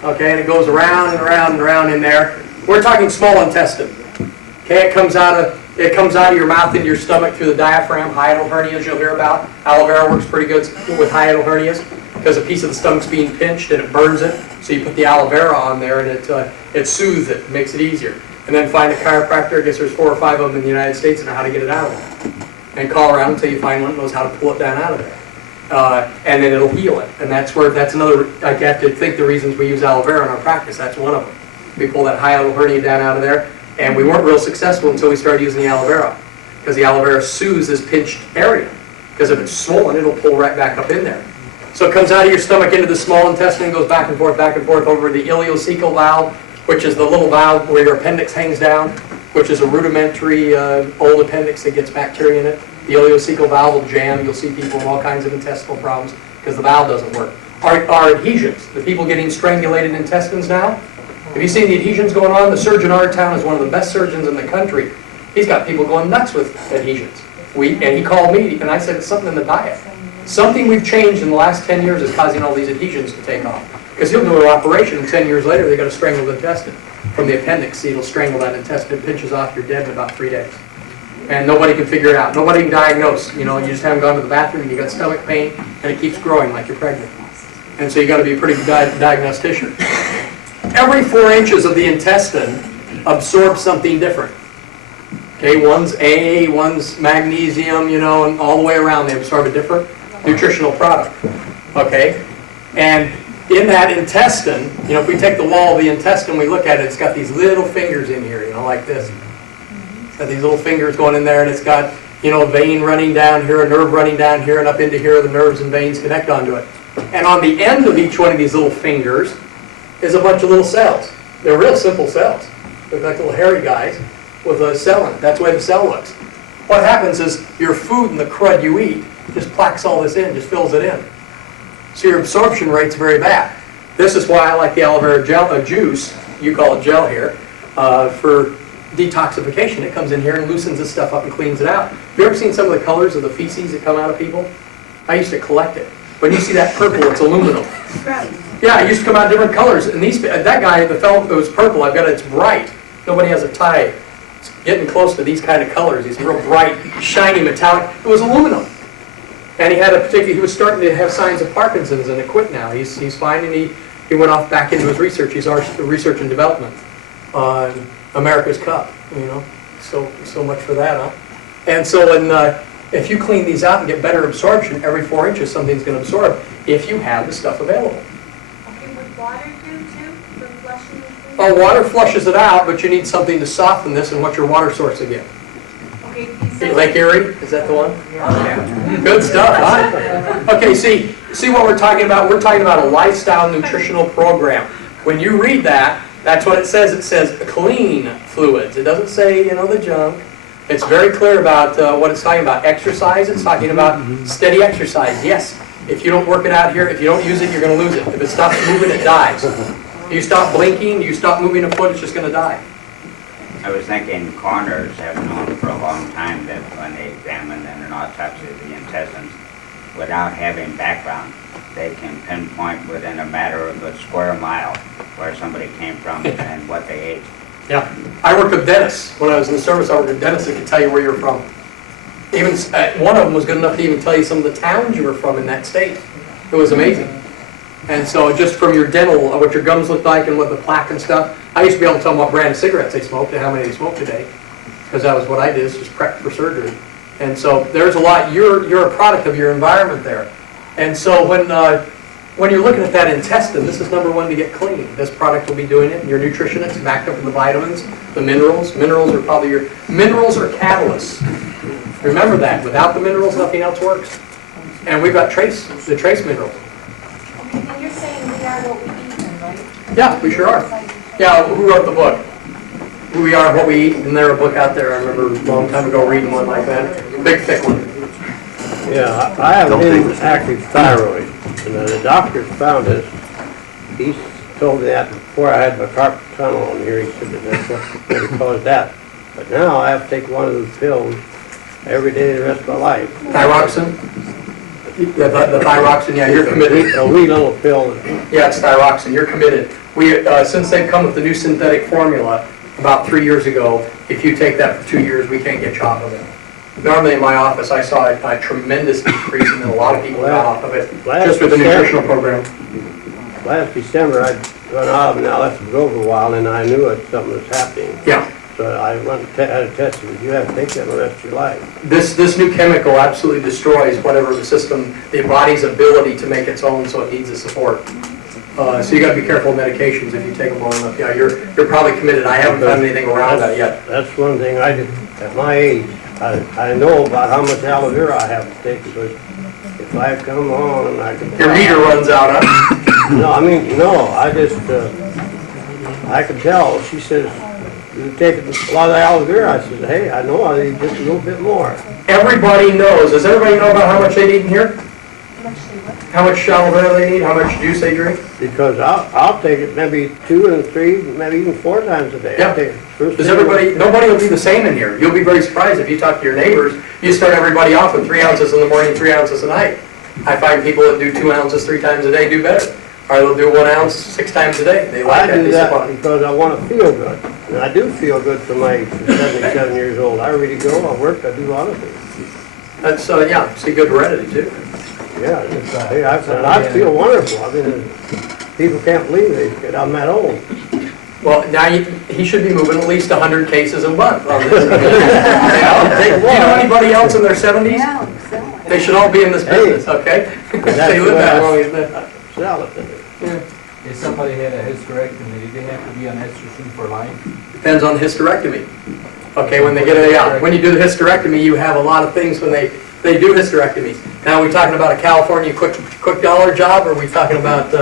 Okay, and it goes around and around and around in there. We're talking small intestine. Okay, it comes out of your mouth into your stomach through the diaphragm. Hiatal hernias you'll hear about. Aloe vera works pretty good with hiatal hernias, because a piece of the stomach's being pinched and it burns it. So you put the aloe vera on there and it soothes it, makes it easier. And then find a chiropractor. I guess there's 4 or 5 of them in the United States that know how to get it out of there. And call around until you find one that knows how to pull it down out of there. And then it'll heal it. And that's another, I have to think the reasons we use aloe vera in our practice. That's one of them. We pull that hiatal hernia down out of there. And we weren't real successful until we started using the aloe vera. Because the aloe vera soothes this pinched area. Because if it's swollen, it'll pull right back up in there. So it comes out of your stomach into the small intestine, goes back and forth over the ileocecal valve, which is the little valve where your appendix hangs down, which is a rudimentary old appendix that gets bacteria in it. The ileocecal valve will jam. You'll see people with all kinds of intestinal problems because the valve doesn't work. Our adhesions, the people getting strangulated intestines now, have you seen the adhesions going on? The surgeon in our town is one of the best surgeons in the country. He's got people going nuts with adhesions. And he called me, and I said, it's something in the diet. Something we've changed in the last 10 years is causing all these adhesions to take off. Because he'll do an operation, and 10 years later, they got a strangled intestine. From the appendix, see, it'll strangle that intestine, it pinches off, you're dead in about 3 days. And nobody can figure it out. Nobody can diagnose. You know, you just haven't gone to the bathroom, and you got stomach pain, and it keeps growing like you're pregnant. And so you got to be a pretty good diagnostician. Every 4 inches of the intestine absorbs something different. Okay, one's A, one's magnesium, you know, and all the way around they absorb a different nutritional product. Okay, and in that intestine, you know, if we take the wall of the intestine, we look at it, it's got these little fingers in here, you know, like this. It's got these little fingers going in there, and it's got, you know, a vein running down here, a nerve running down here, and up into here, the nerves and veins connect onto it. And on the end of each one of these little fingers is a bunch of little cells. They're real simple cells. They're like little hairy guys with a cell in it. That's the way the cell looks. What happens is your food and the crud you eat just plaques all this in, just fills it in. So your absorption rate's very bad. This is why I like the aloe vera gel, juice, you call it gel here, for detoxification. It comes in here and loosens this stuff up and cleans it out. Have you ever seen some of the colors of the feces that come out of people? I used to collect it. When you see that purple, it's aluminum. Yeah, it used to come out different colors. And these, that guy, the fellow that was purple, I've got it, it's bright. Nobody has a tie. It's getting close to these kind of colors, these real bright, shiny, metallic. It was aluminum. And he had a particular, he was starting to have signs of Parkinson's, and it quit now. He's fine, and he went off back into his research. He's our research and development on America's Cup, you know. So much for that, huh? And so when, if you clean these out and get better absorption, every 4 inches something's going to absorb if you have the stuff available. Okay, would water do too for flushing the food? Oh, water flushes it out, but you need something to soften this, and what's your water source again? Okay, so Lake Erie, is that the one? Yeah. Good stuff, huh? Okay, see what we're talking about? We're talking about a lifestyle nutritional program. When you read that, that's what it says. It says clean fluids. It doesn't say, you know, the junk. It's very clear about what it's talking about. Exercise, it's talking about steady exercise. Yes, if you don't work it out here, if you don't use it, you're going to lose it. If it stops moving, it dies. You stop blinking, you stop moving a foot, it's just going to die. I was thinking coroners have known for a long time that when they examine an autopsy of the intestines, without having background, they can pinpoint within a matter of a square mile where somebody came from and what they ate. Yeah, I worked with dentists. When I was in the service, I worked with dentists that could tell you where you're from. Even one of them was good enough to even tell you some of the towns you were from in that state. It was amazing. And so just from your dental, what your gums look like and what the plaque and stuff, I used to be able to tell them what brand of cigarettes they smoked and how many they smoked today, because that was what I did, is just prep for surgery. And so there's a lot, you're a product of your environment there. And so when you're looking at that intestine, this is number one to get clean. This product will be doing it. Your nutritionist, backed up with the vitamins, the minerals. Minerals are probably minerals are catalysts. Remember that. Without the minerals, nothing else works. And we've got the trace minerals. okay, then you're saying we are what we eat then, right? Yeah, we sure are. Yeah, who wrote the book? Who We Are, What We Eat, and there a book out there, I remember a long time ago reading one like that. Big, thick one. Yeah, I have inactive thyroid, and the doctors found it. He told me that before I had my carpal tunnel on here. He said that's what caused that. But now I have to take one of those pills every day the rest of my life. Thyroxine? Yeah, the thyroxine, yeah, you're committed. A wee little pill. Yeah, it's thyroxine, you're committed. We, since they've come with the new synthetic formula about 3 years ago, if you take that for 2 years, we can't get you off of it. Normally in my office, I saw a tremendous decrease, and then a lot of people got off of it, just with the nutritional program. Last December, I went out and I left it go for a while, and I knew something was happening. Yeah. So I went and had it tested. You have to take that the rest of your life. This new chemical absolutely destroys whatever the system, the body's ability to make its own, so it needs the support. So you got to be careful with medications if you take them long enough. Yeah, you're probably committed. I haven't done anything around that yet. That's one thing I did at my age. I know about how much aloe vera I have to take, so if I come on, I can. Your meter runs out, huh? No, I mean, no, I just, I can tell. She says, you take a lot of aloe vera. I said, hey, I know I need just a little bit more. Everybody knows. Does everybody know about how much they need in here? How much aloe vera they need? How much juice they drink? Because I'll take it maybe 2 and 3, maybe even 4 times a day. Yeah. Does everybody? Nobody will be the same in here. You'll be very surprised if you talk to your neighbors. You start everybody off with 3 ounces in the morning, 3 ounces at night. I find people that do 2 ounces 3 times a day do better. Or they'll do 1 ounce 6 times a day. They I like that. do They that support it. because I want to feel good. And I do feel good for my age, 77 years old. I really go, I work, I do a lot of things. That's, yeah, it's a good heredity too. Yeah, I feel wonderful. I mean, people can't believe it, that I'm that old. Well, now he should be moving at least 100 cases a month on this. Do you know anybody else in their 70s? Yeah, They should all be in this business, okay? They live that long, isn't it? Sell it. If somebody had a hysterectomy, did they have to be on estrogen for life? Depends on the hysterectomy. Okay, when they get it out. When you do the hysterectomy, you have a lot of things when they do hysterectomies. Now, are we talking about a California quick dollar job, or are we talking about,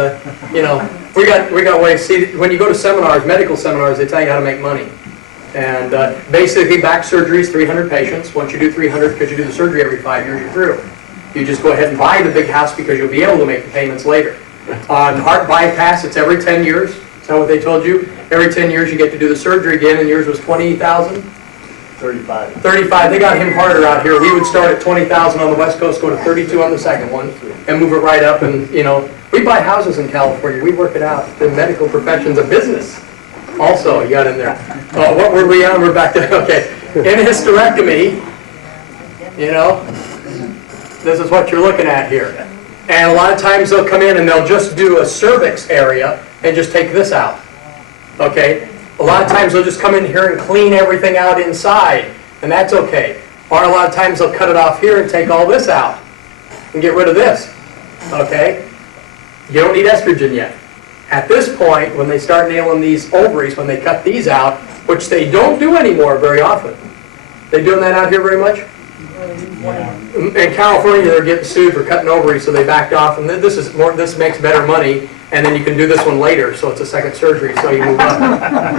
you know, we got ways. See, when you go to seminars, medical seminars, they tell you how to make money. And basically, back surgery is 300 patients. Once you do 300, because you do the surgery every 5 years, you're through. You just go ahead and buy the big house because you'll be able to make the payments later. On heart bypass, it's every 10 years. Is that what they told you? Every 10 years you get to do the surgery again, and yours was 20,000? 35. 35. They got him harder out here. We would start at 20,000 on the West Coast, go to 32 on the second one, and move it right up. And, you know, we buy houses in California. We work it out. The medical profession's a business. Also, you got in there. What were we on? We're back to, okay. In a hysterectomy, you know, this is what you're looking at here. And a lot of times they'll come in and they'll just do a cervix area and just take this out. Okay? A lot of times they'll just come in here and clean everything out inside, and that's okay. Or a lot of times they'll cut it off here and take all this out and get rid of this. Okay? You don't need estrogen yet. At this point, when they start nailing these ovaries, when they cut these out, which they don't do anymore very often. They doing that out here very much? In California, they're getting sued for cutting ovaries, so they backed off. And this makes better money, and then you can do this one later, so it's a second surgery, so you move up.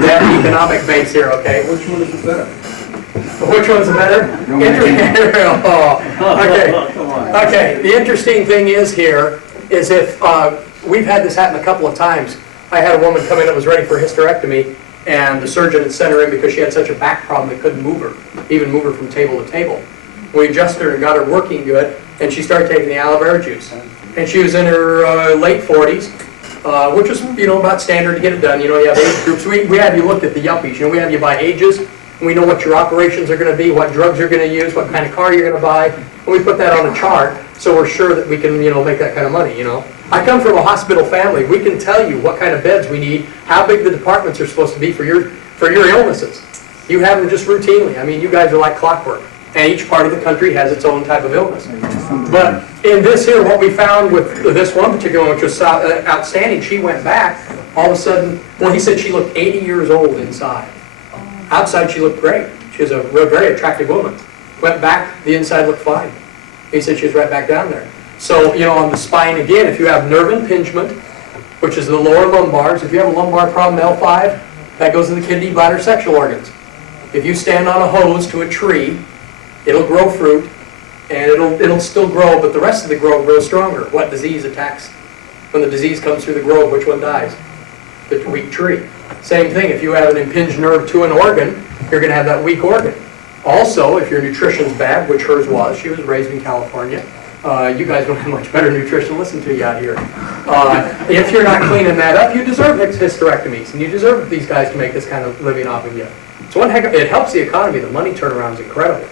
They have an economic base here, okay? Which one is better? Which one's the better? Okay. Okay. The interesting thing is here is if we've had this happen a couple of times. I had a woman come in that was ready for hysterectomy, and the surgeon had sent her in because she had such a back problem they couldn't move her, even move her from table to table. We adjusted her and got her working good, and she started taking the aloe vera juice. And she was in her late 40s, which is, you know, about standard to get it done. You know, you have age groups. We have you looked at the yuppies. You know, we have you by ages. And we know what your operations are going to be, what drugs you're going to use, what kind of car you're going to buy. And we put that on a chart, so we're sure that we can, you know, make that kind of money, you know. I come from a hospital family. We can tell you what kind of beds we need, how big the departments are supposed to be for your illnesses. You have them just routinely. I mean, you guys are like clockwork. And each part of the country has its own type of illness. But in this here, what we found with this one particular one, which was outstanding, she went back, all of a sudden, well, he said she looked 80 years old inside. Outside, she looked great. She was a very attractive woman. Went back, the inside looked fine. He said she was right back down there. So, you know, on the spine again, if you have nerve impingement, which is the lower lumbars, if you have a lumbar problem, L5, that goes to the kidney, bladder, sexual organs. If you stand on a hose to a tree, it'll grow fruit, and it'll still grow, but the rest of the grove grows stronger. What disease attacks? When the disease comes through the grove, which one dies? The weak tree. Same thing, if you have an impinged nerve to an organ, you're going to have that weak organ. Also, if your nutrition's bad, which hers was, she was raised in California, you guys don't have much better nutrition. Listen to you out here. If you're not cleaning that up, you deserve hysterectomies, and you deserve these guys to make this kind of living off of you. So it helps the economy. The money turnaround is incredible.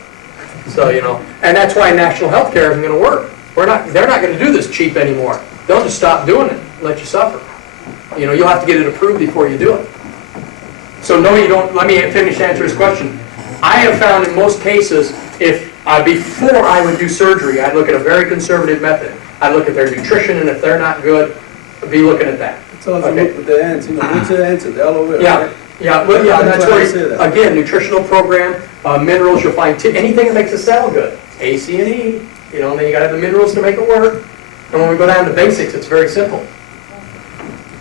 So, you know, and that's why national health care isn't going to work. They're not going to do this cheap anymore. They'll just stop doing it, let you suffer. You know, you'll have to get it approved before you do it. So no, you don't. Let me finish to answer his question. I have found in most cases, if before I would do surgery, I'd look at a very conservative method. I'd look at their nutrition, and if they're not good, I'd be looking at that. So if you look at the ants, you know, what's the answer? The aloe vera, Yeah. right? Yeah, well, yeah, that's why I where, say that. again, nutritional program, minerals, you'll find anything that makes a cell good. A, C, and E, you know, and then you gotta have the minerals to make it work. And when we go down to basics, it's very simple.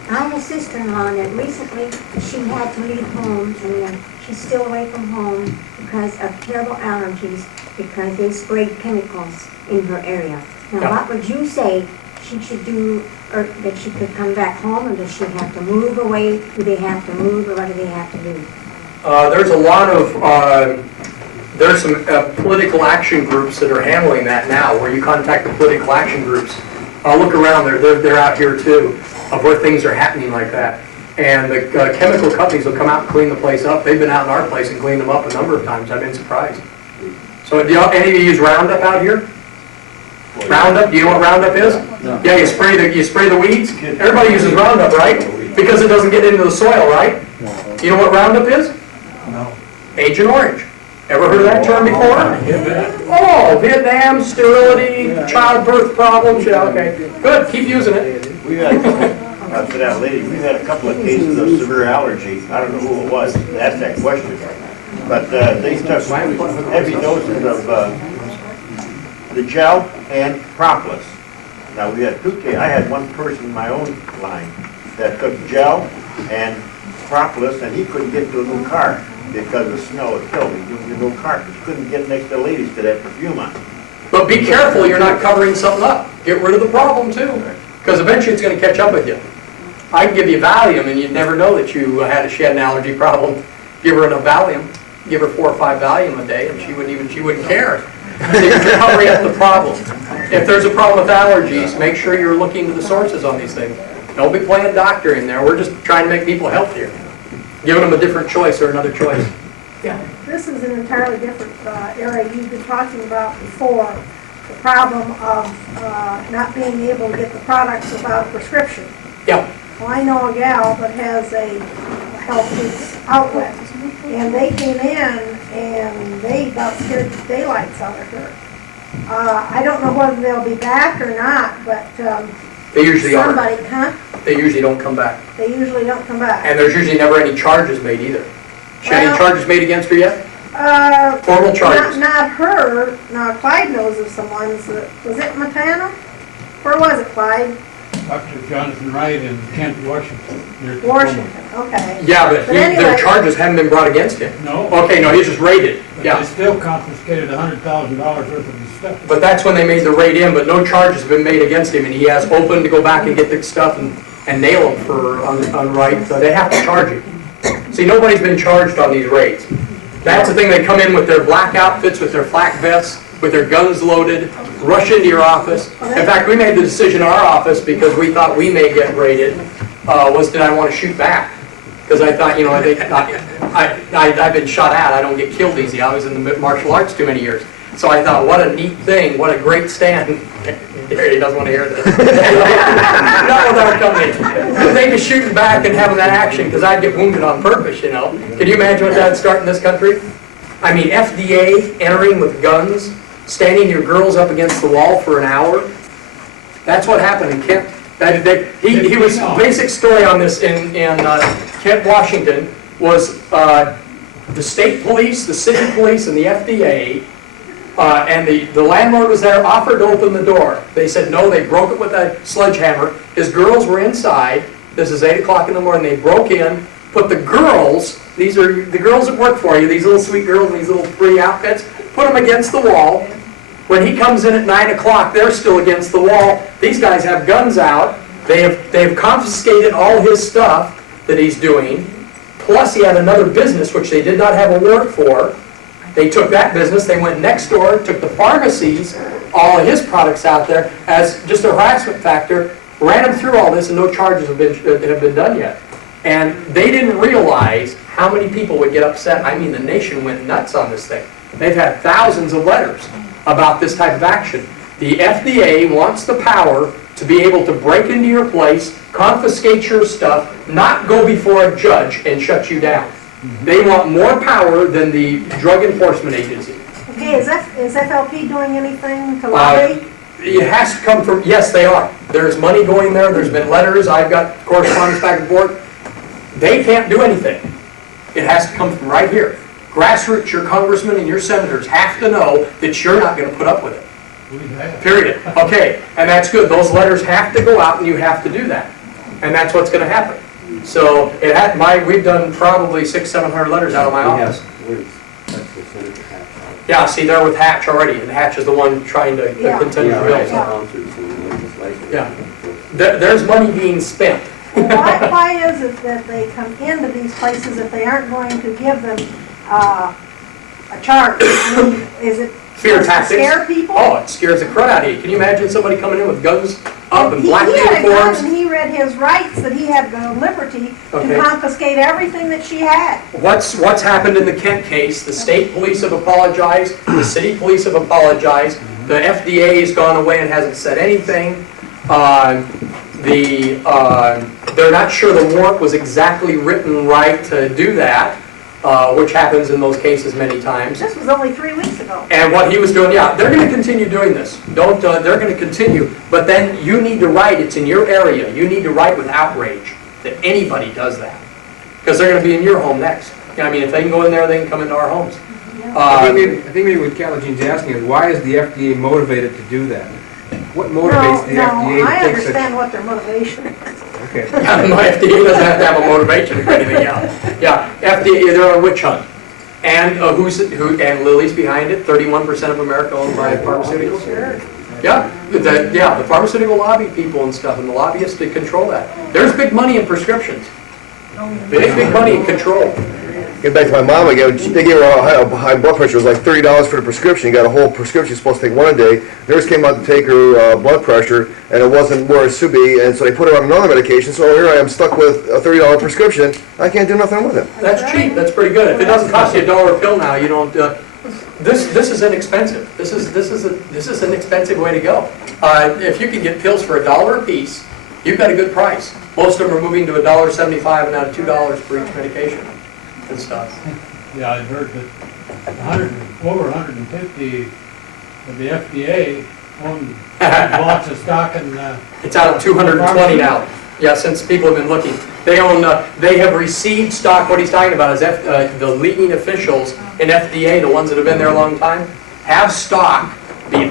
I have a sister-in-law that recently, she had to leave home, and she's still away from home because of terrible allergies, because they sprayed chemicals in her area. Now, Yeah. what would you say she should do, or that she could come back home, or does she have to move away? Do they have to move, or what do they have to do? There's a lot of There's some political action groups that are handling that now, where you contact the political action groups. Look around, they're out here too, of where things are happening like that. And the chemical companies will come out and clean the place up. They've been out in our place and cleaned them up a number of times. I've been surprised. So do y'all, any of you use Roundup out here? Roundup, do you know what Roundup is? No. Yeah, you spray the weeds. Everybody uses Roundup, right? Because it doesn't get into the soil, right? You know what Roundup is? No. Agent Orange. Ever heard of that term before? Oh, Vietnam, sterility, childbirth problems, yeah, okay. Good, keep using it. We had, to that lady, we've had a couple of cases of severe allergy. I don't know who it was that asked that question. But they took heavy doses of the gel and propolis. Now, we had two cases. I had one person in my own line that took gel and propolis, and he couldn't get to a new car because the snow had killed him. He was a new car. He couldn't get next to ladies to that perfume on. But be careful you're not covering something up. Get rid of the problem too, because eventually it's going to catch up with you. I can give you Valium and you'd never know that she had an allergy problem. Give her enough Valium, give her 4 or 5 Valium a day, and she wouldn't care. You're covering up the problem. If there's a problem with allergies, make sure you're looking to the sources on these things. Don't be playing doctor in there. We're just trying to make people healthier. Giving them a different choice or another choice. Yeah. This is an entirely different area you've been talking about before, the problem of not being able to get the products without a prescription. Yeah. Well, I know a gal that has a health food outlet, and they came in and they about scared the daylights out of her. I don't know whether they'll be back or not, but They usually somebody, aren't. They usually don't come back. They usually don't come back. And there's usually never any charges made either. Any charges made against her yet? Formal charges? Not her. Now, Clyde knows of some ones. Was it Montana? Where was it, Clyde? Dr. Jonathan Wright in Kent, Washington. Washington, okay. Yeah, but anyway, their charges haven't been brought against him. No. Okay, no, he's just raided. But Yeah. they still confiscated $100,000 worth of his stuff. But that's when they made the raid in, but no charges have been made against him, and he has open to go back and get the stuff and nail him for unright, so they have to charge him. See, nobody's been charged on these raids. That's the thing, they come in with their black outfits, with their flak vests, with their guns loaded, rush into your office. In fact, we made the decision in our office, because we thought we may get raided, was did I want to shoot back? Because I thought, I've been shot at, I don't get killed easy. I was in the martial arts too many years. So I thought, what a neat thing, what a great stand. He doesn't want to hear this. Not without coming in. The thing is shooting back and having that action, because I'd get wounded on purpose, you know. Can you imagine what that'd start in this country? I mean, FDA entering with guns, standing your girls up against the wall for an hour. That's what happened in Kent. He was, basic story on this in Kent, Washington, was the state police, the city police, and the FDA, and the landlord was there, offered to open the door. They said no, they broke it with a sledgehammer. His girls were inside. This is 8 o'clock in the morning. They broke in, put the girls, these are the girls that work for you, these little sweet girls in these little pretty outfits, put them against the wall. When he comes in at 9 o'clock, they're still against the wall. These guys have guns out. They have confiscated all his stuff that he's doing. Plus, he had another business which they did not have a warrant for. They took that business. They went next door, took the pharmacies, all of his products out there as just a harassment factor. Ran him through all this, and no charges have been done yet. And they didn't realize how many people would get upset. I mean, the nation went nuts on this thing. They've had thousands of letters about this type of action. The FDA wants the power to be able to break into your place, confiscate your stuff, not go before a judge and shut you down. They want more power than the Drug Enforcement Agency. Okay, is FLP doing anything to lobby? It has to come from, yes, they are. There's money going there. There's been letters. I've got correspondence back and forth. They can't do anything. It has to come from right here. Grassroots, your congressmen and your senators have to know that you're not going to put up with it. Period. Okay, and that's good. Those letters have to go out, and you have to do that. And that's what's going to happen. So we've done probably 600-700 letters out of my office. Yeah, see, they're with Hatch already, and Hatch is the one trying to contend with bills. Yeah. There's money being spent. Why is it that they come into these places if they aren't going to give them a charge? I mean, is it Fear supposed to tactics. scare people? Oh, it scares the crap out of you. Can you imagine somebody coming in with guns up and He black had a gun uniforms? and he read his rights, that he had the liberty Okay. to confiscate everything that she had. What's happened in the Kent case? The state police have apologized, the city police have apologized, the FDA has gone away and hasn't said anything. They're not sure the warrant was exactly written right to do that, which happens in those cases many times. This was only 3 weeks ago. And what he was doing, yeah, they're going to continue doing this. They're going to continue, but then you need to write, it's in your area, you need to write with outrage that anybody does that. Because they're going to be in your home next. I mean, if they can go in there, they can come into our homes. I think maybe what Calagine's asking is, why is the FDA motivated to do that? What motivates the FDA No, to I take such... understand what their motivation is. Okay. Yeah, my FDA doesn't have to have a motivation for anything else. Yeah, FDA, they're on a witch hunt. And and Lily's behind it, 31% of America owned by pharmaceuticals. Yeah, the pharmaceutical lobby people and stuff, and the lobbyists that control that. There's big money in prescriptions. Big money in control. Get back to my mom again. They gave her a high blood pressure. It was like $30 for the prescription. You got a whole prescription. You're supposed to take one a day. Nurse came out to take her blood pressure, and it wasn't where it should be, and so they put her on another medication. So here I am stuck with a $30 prescription. I can't do nothing with it. That's cheap. That's pretty good. If it doesn't cost you $1 a pill now, you don't. This is inexpensive. This is an expensive way to go. If you can get pills for $1 a piece, you've got a good price. Most of them are moving to $1.75 and now to $2 for each medication and stuff. Yeah, I've heard that over 150 of the FDA own lots of stock in. It's out of 220 now. Yeah, since people have been looking. They have received stock. What he's talking about is the leading officials in FDA, the ones that have been there a long time, have stock in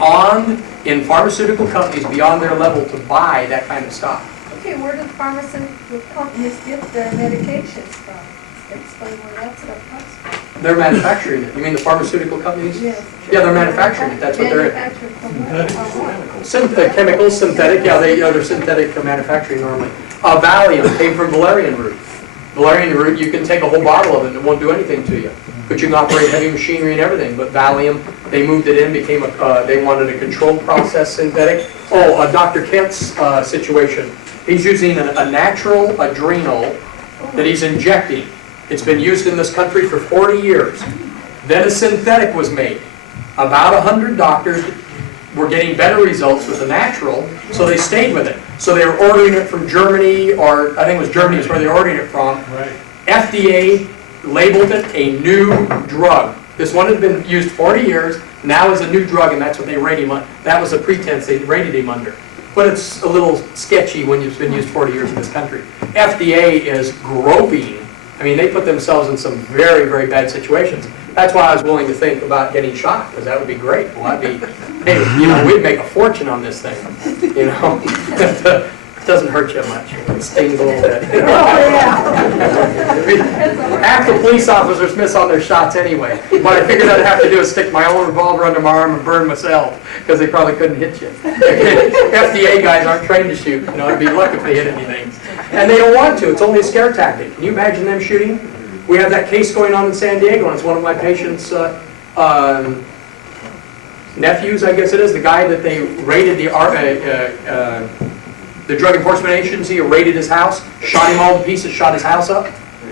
pharmaceutical companies beyond their level to buy that kind of stock. Okay, where do the pharmaceutical companies get their medications from? Explain where that stuff comes from. They're manufacturing it. You mean the pharmaceutical companies? Yes. Yeah, they're manufacturing it. That's what they're in. Manufactured from what? Chemicals, synthetic, yeah, they're synthetic manufacturing normally. Valium came from valerian root. Valerian root, you can take a whole bottle of it and it won't do anything to you. But you can operate heavy machinery and everything. But Valium, they moved it in, they wanted a controlled process synthetic. Dr. Kent's situation. He's using a natural adrenal that he's injecting. It's been used in this country for 40 years. Then a synthetic was made. About 100 doctors were getting better results with the natural, so they stayed with it. So they were ordering it from Germany, or I think it was Germany is where they were ordering it from. Right. FDA labeled it a new drug. This one had been used 40 years, now is a new drug, and that's what they rate him on. That was a pretense they rated him under. But it's a little sketchy when it's been used 40 years in this country. FDA is groping. I mean, they put themselves in some very, very bad situations. That's why I was willing to think about getting shot, because that would be great. Well, hey, we'd make a fortune on this thing. It doesn't hurt you much. It stings a little bit. Half the police officers miss on their shots anyway. What I figured I'd have to do is stick my own revolver under my arm and burn myself, because they probably couldn't hit you. FDA guys aren't trained to shoot. It'd be lucky if they hit anything. And they don't want to. It's only a scare tactic. Can you imagine them shooting? We have that case going on in San Diego, and it's one of my patients' nephews, I guess it is, the guy that they raided the Drug Enforcement Agency raided his house, shot him all to pieces, shot his house up.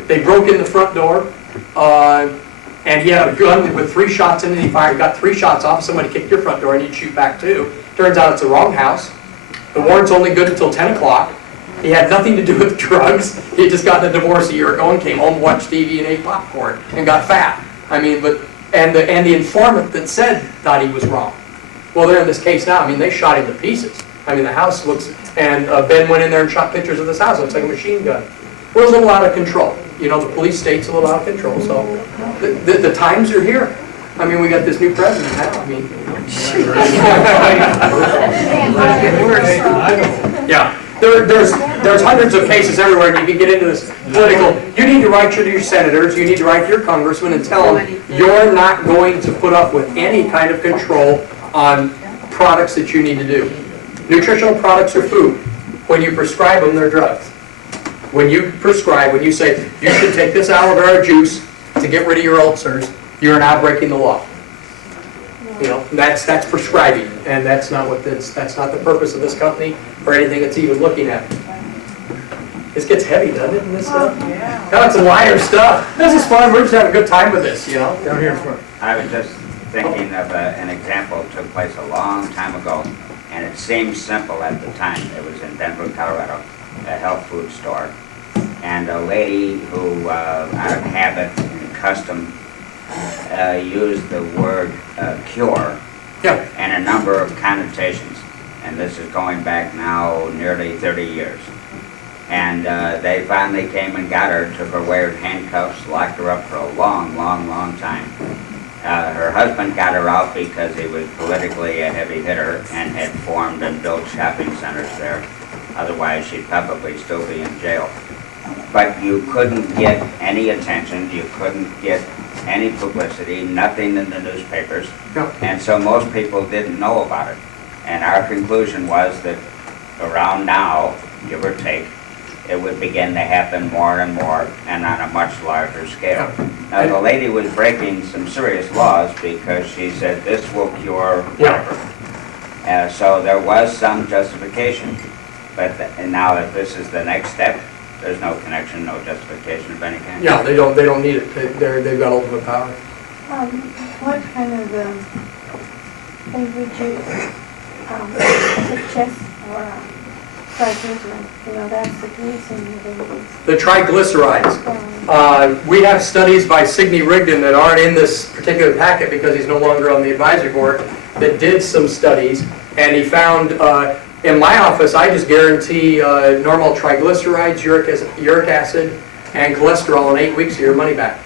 They broke in the front door, and he had a gun with 3 shots in it. He fired, got 3 shots off. Somebody kicked your front door, and he'd shoot back too. Turns out it's the wrong house. The warrant's only good until 10 o'clock. He had nothing to do with drugs. He had just gotten a divorce a year ago and came home, watched TV, and ate popcorn and got fat. I mean, and the informant that thought he was wrong. Well, they're in this case now. I mean, they shot him to pieces. I mean, the house looks, and Ben went in there and shot pictures of this house. It looks like a machine gun. We're a little out of control. The police state's a little out of control. So the times are here. I mean, we got this new president now. I mean, yeah. There's hundreds of cases everywhere, and you can get into this political. You need to write to your senators, you need to write to your congressman and tell them you're not going to put up with any kind of control on products that you need to do. Nutritional products are food. When you prescribe them, they're drugs. When you say you should take this aloe vera juice to get rid of your ulcers, you're now breaking the law. You know, that's prescribing, and that's not the purpose of this company or anything it's even looking at. This gets heavy, doesn't it, in this stuff? Yeah. Got some liar stuff. This is fun, we're just having a good time with this, you know, down here in front. I was just thinking of an example that took place a long time ago, and it seemed simple at the time. It was in Denver, Colorado, a health food store. And a lady who, out of habit and custom, used the word cure Yeah. and a number of connotations. And this is going back now nearly 30 years. And they finally came and got her, took her away with handcuffs, locked her up for a long, long, long time. Her husband got her out because he was politically a heavy hitter and had formed and built shopping centers there. Otherwise, she'd probably still be in jail. But you couldn't get any attention, you couldn't get any publicity, nothing in the newspapers. No. And so most people didn't know about it. And our conclusion was that around now, give or take, it would begin to happen more and more and on a much larger scale. Now, the lady was breaking some serious laws because she said this will cure whatever. So there was some justification. But and now if this is the next step, there's no connection, no justification of any kind. Yeah, they don't need it. They've got ultimate power. What kind of thing would you suggest for triglyceride? You know, that's the reason they use. The triglycerides. We have studies by Signe Rigdon that aren't in this particular packet because he's no longer on the advisory board that did some studies, and he found in my office, I just guarantee normal triglycerides, uric acid, and cholesterol in 8 weeks of your money back.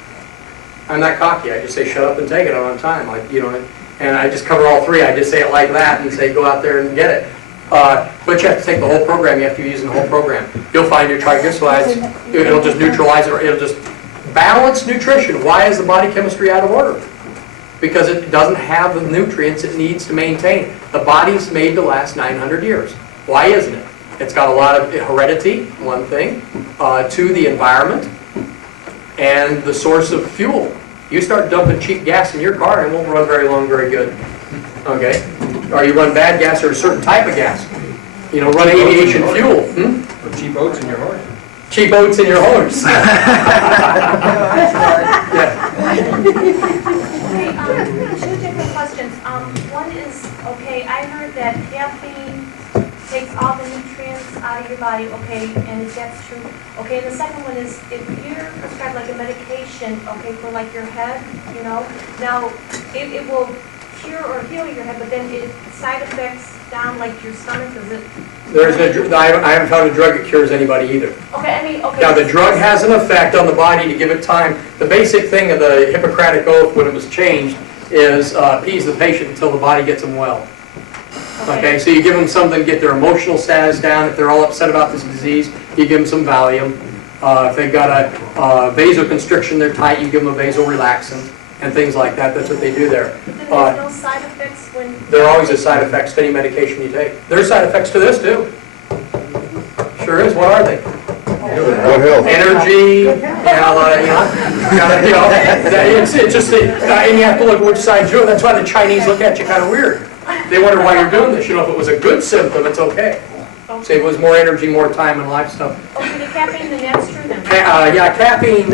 I'm not cocky. I just say shut up and take it on time. And I just cover all three. I just say it like that and say go out there and get it. But you have to take the whole program. You have to be using the whole program. You'll find your triglycerides. It'll just neutralize it. It'll just balance nutrition. Why is the body chemistry out of order? Because it doesn't have the nutrients it needs to maintain. The body's made to last 900 years. Why isn't it? It's got a lot of heredity, one thing, two, the environment, and the source of fuel. You start dumping cheap gas in your car and it won't run very long, very good. Okay? Or you run bad gas or a certain type of gas. You know, run aviation fuel. Or cheap oats in your horse. Cheap oats in your horse. Okay, two different questions. One is, okay, I heard that caffeine takes all the nutrients out of your body, okay, and if that's true. Okay, and the second one is, if you're prescribed like a medication, okay, for like your head, you know, now, it will cure or heal your head, but then it side effects down like your stomach, does it? There's no, I haven't found a drug that cures anybody either. Okay, I mean, okay. Now, the drug has an effect on the body to give it time. The basic thing of the Hippocratic Oath when it was changed is appease the patient until the body gets them well. Okay, so you give them something to get their emotional status down. If they're all upset about this disease, you give them some Valium. If they've got a vasoconstriction, they're tight, you give them a vasorelaxant and things like that. That's what they do there. But then there's no side effects when... There are always a side effects to any medication you take. There's side effects to this too. Sure is. What are they? Good health. Energy, it's just, and you have to look which side you're. That's why the Chinese look at you kind of weird. They wonder why you're doing this. You know, if it was a good symptom, it's okay. Say it was more energy, more time, and life stuff. Okay, the caffeine, then that's true then. Yeah, caffeine.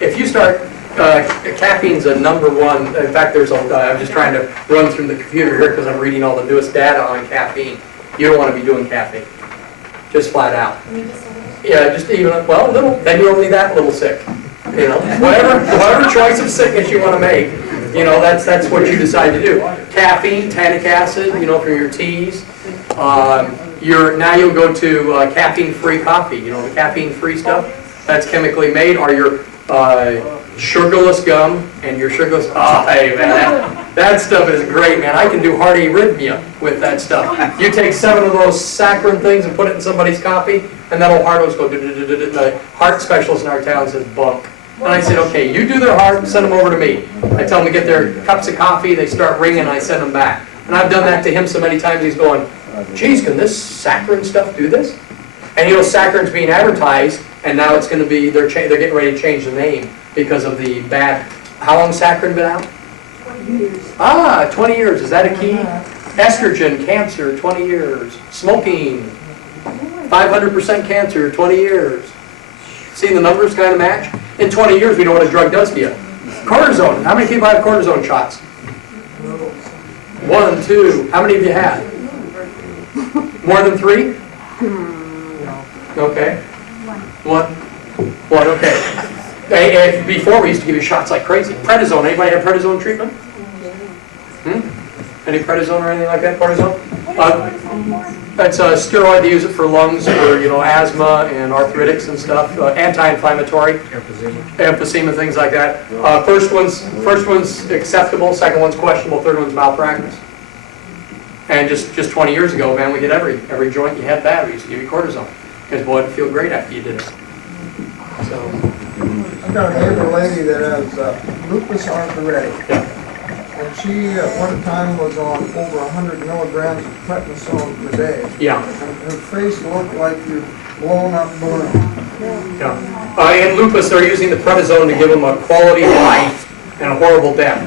If you start, caffeine's a number one. In fact, I'm just trying to run through the computer here because I'm reading all the newest data on caffeine. You don't want to be doing caffeine, just flat out. Yeah, just even well, a little. Then you're only that little sick. You know, whatever choice of sickness you want to make. You know, that's what you decide to do. Caffeine, tannic acid, you know, for your teas. Now you'll go to caffeine-free coffee. You know, the caffeine-free stuff that's chemically made, or your sugarless gum and your sugarless. Oh, hey man, that stuff is great, man. I can do heart arrhythmia with that stuff. You take 7 of those saccharin things and put it in somebody's coffee, and that old heart will go. The heart specialist in our town says bunk. And I said, okay, you do their heart, send them over to me. I tell them to get their cups of coffee, they start ringing, and I send them back. And I've done that to him so many times, he's going, geez, can this saccharin stuff do this? And you know, saccharin's being advertised, and now it's going to be, they're getting ready to change the name because of the bad How long saccharin been out? 20 years. Ah, 20 years, is that a key? Estrogen, cancer, 20 years. Smoking, 500% cancer, 20 years. See, the numbers kind of match? In 20 years, we know what a drug does to you. Cortisone, how many people have cortisone shots? 1, 2, how many have you had? More than 3? Okay. One, okay. Before, we used to give you shots like crazy. Prednisone, anybody have prednisone treatment? Any prednisone or anything like that, cortisone? That's a steroid, they use it for lungs, for, asthma and arthritis and stuff, anti-inflammatory. Emphysema, things like that. First one's acceptable, second one's questionable, third one's malpractice. And just 20 years ago, man, we hit every joint you had bad, we used to give you cortisone. Because boy, it'd feel great after you did it. So. I've got a neighbor lady that has lupus arthritis. Yeah. And she, at one time, was on over 100 milligrams of prednisone per day. Yeah. And her face looked like you're blown up balloon. Yeah. In lupus, they're using the prednisone to give them a quality of life and a horrible death.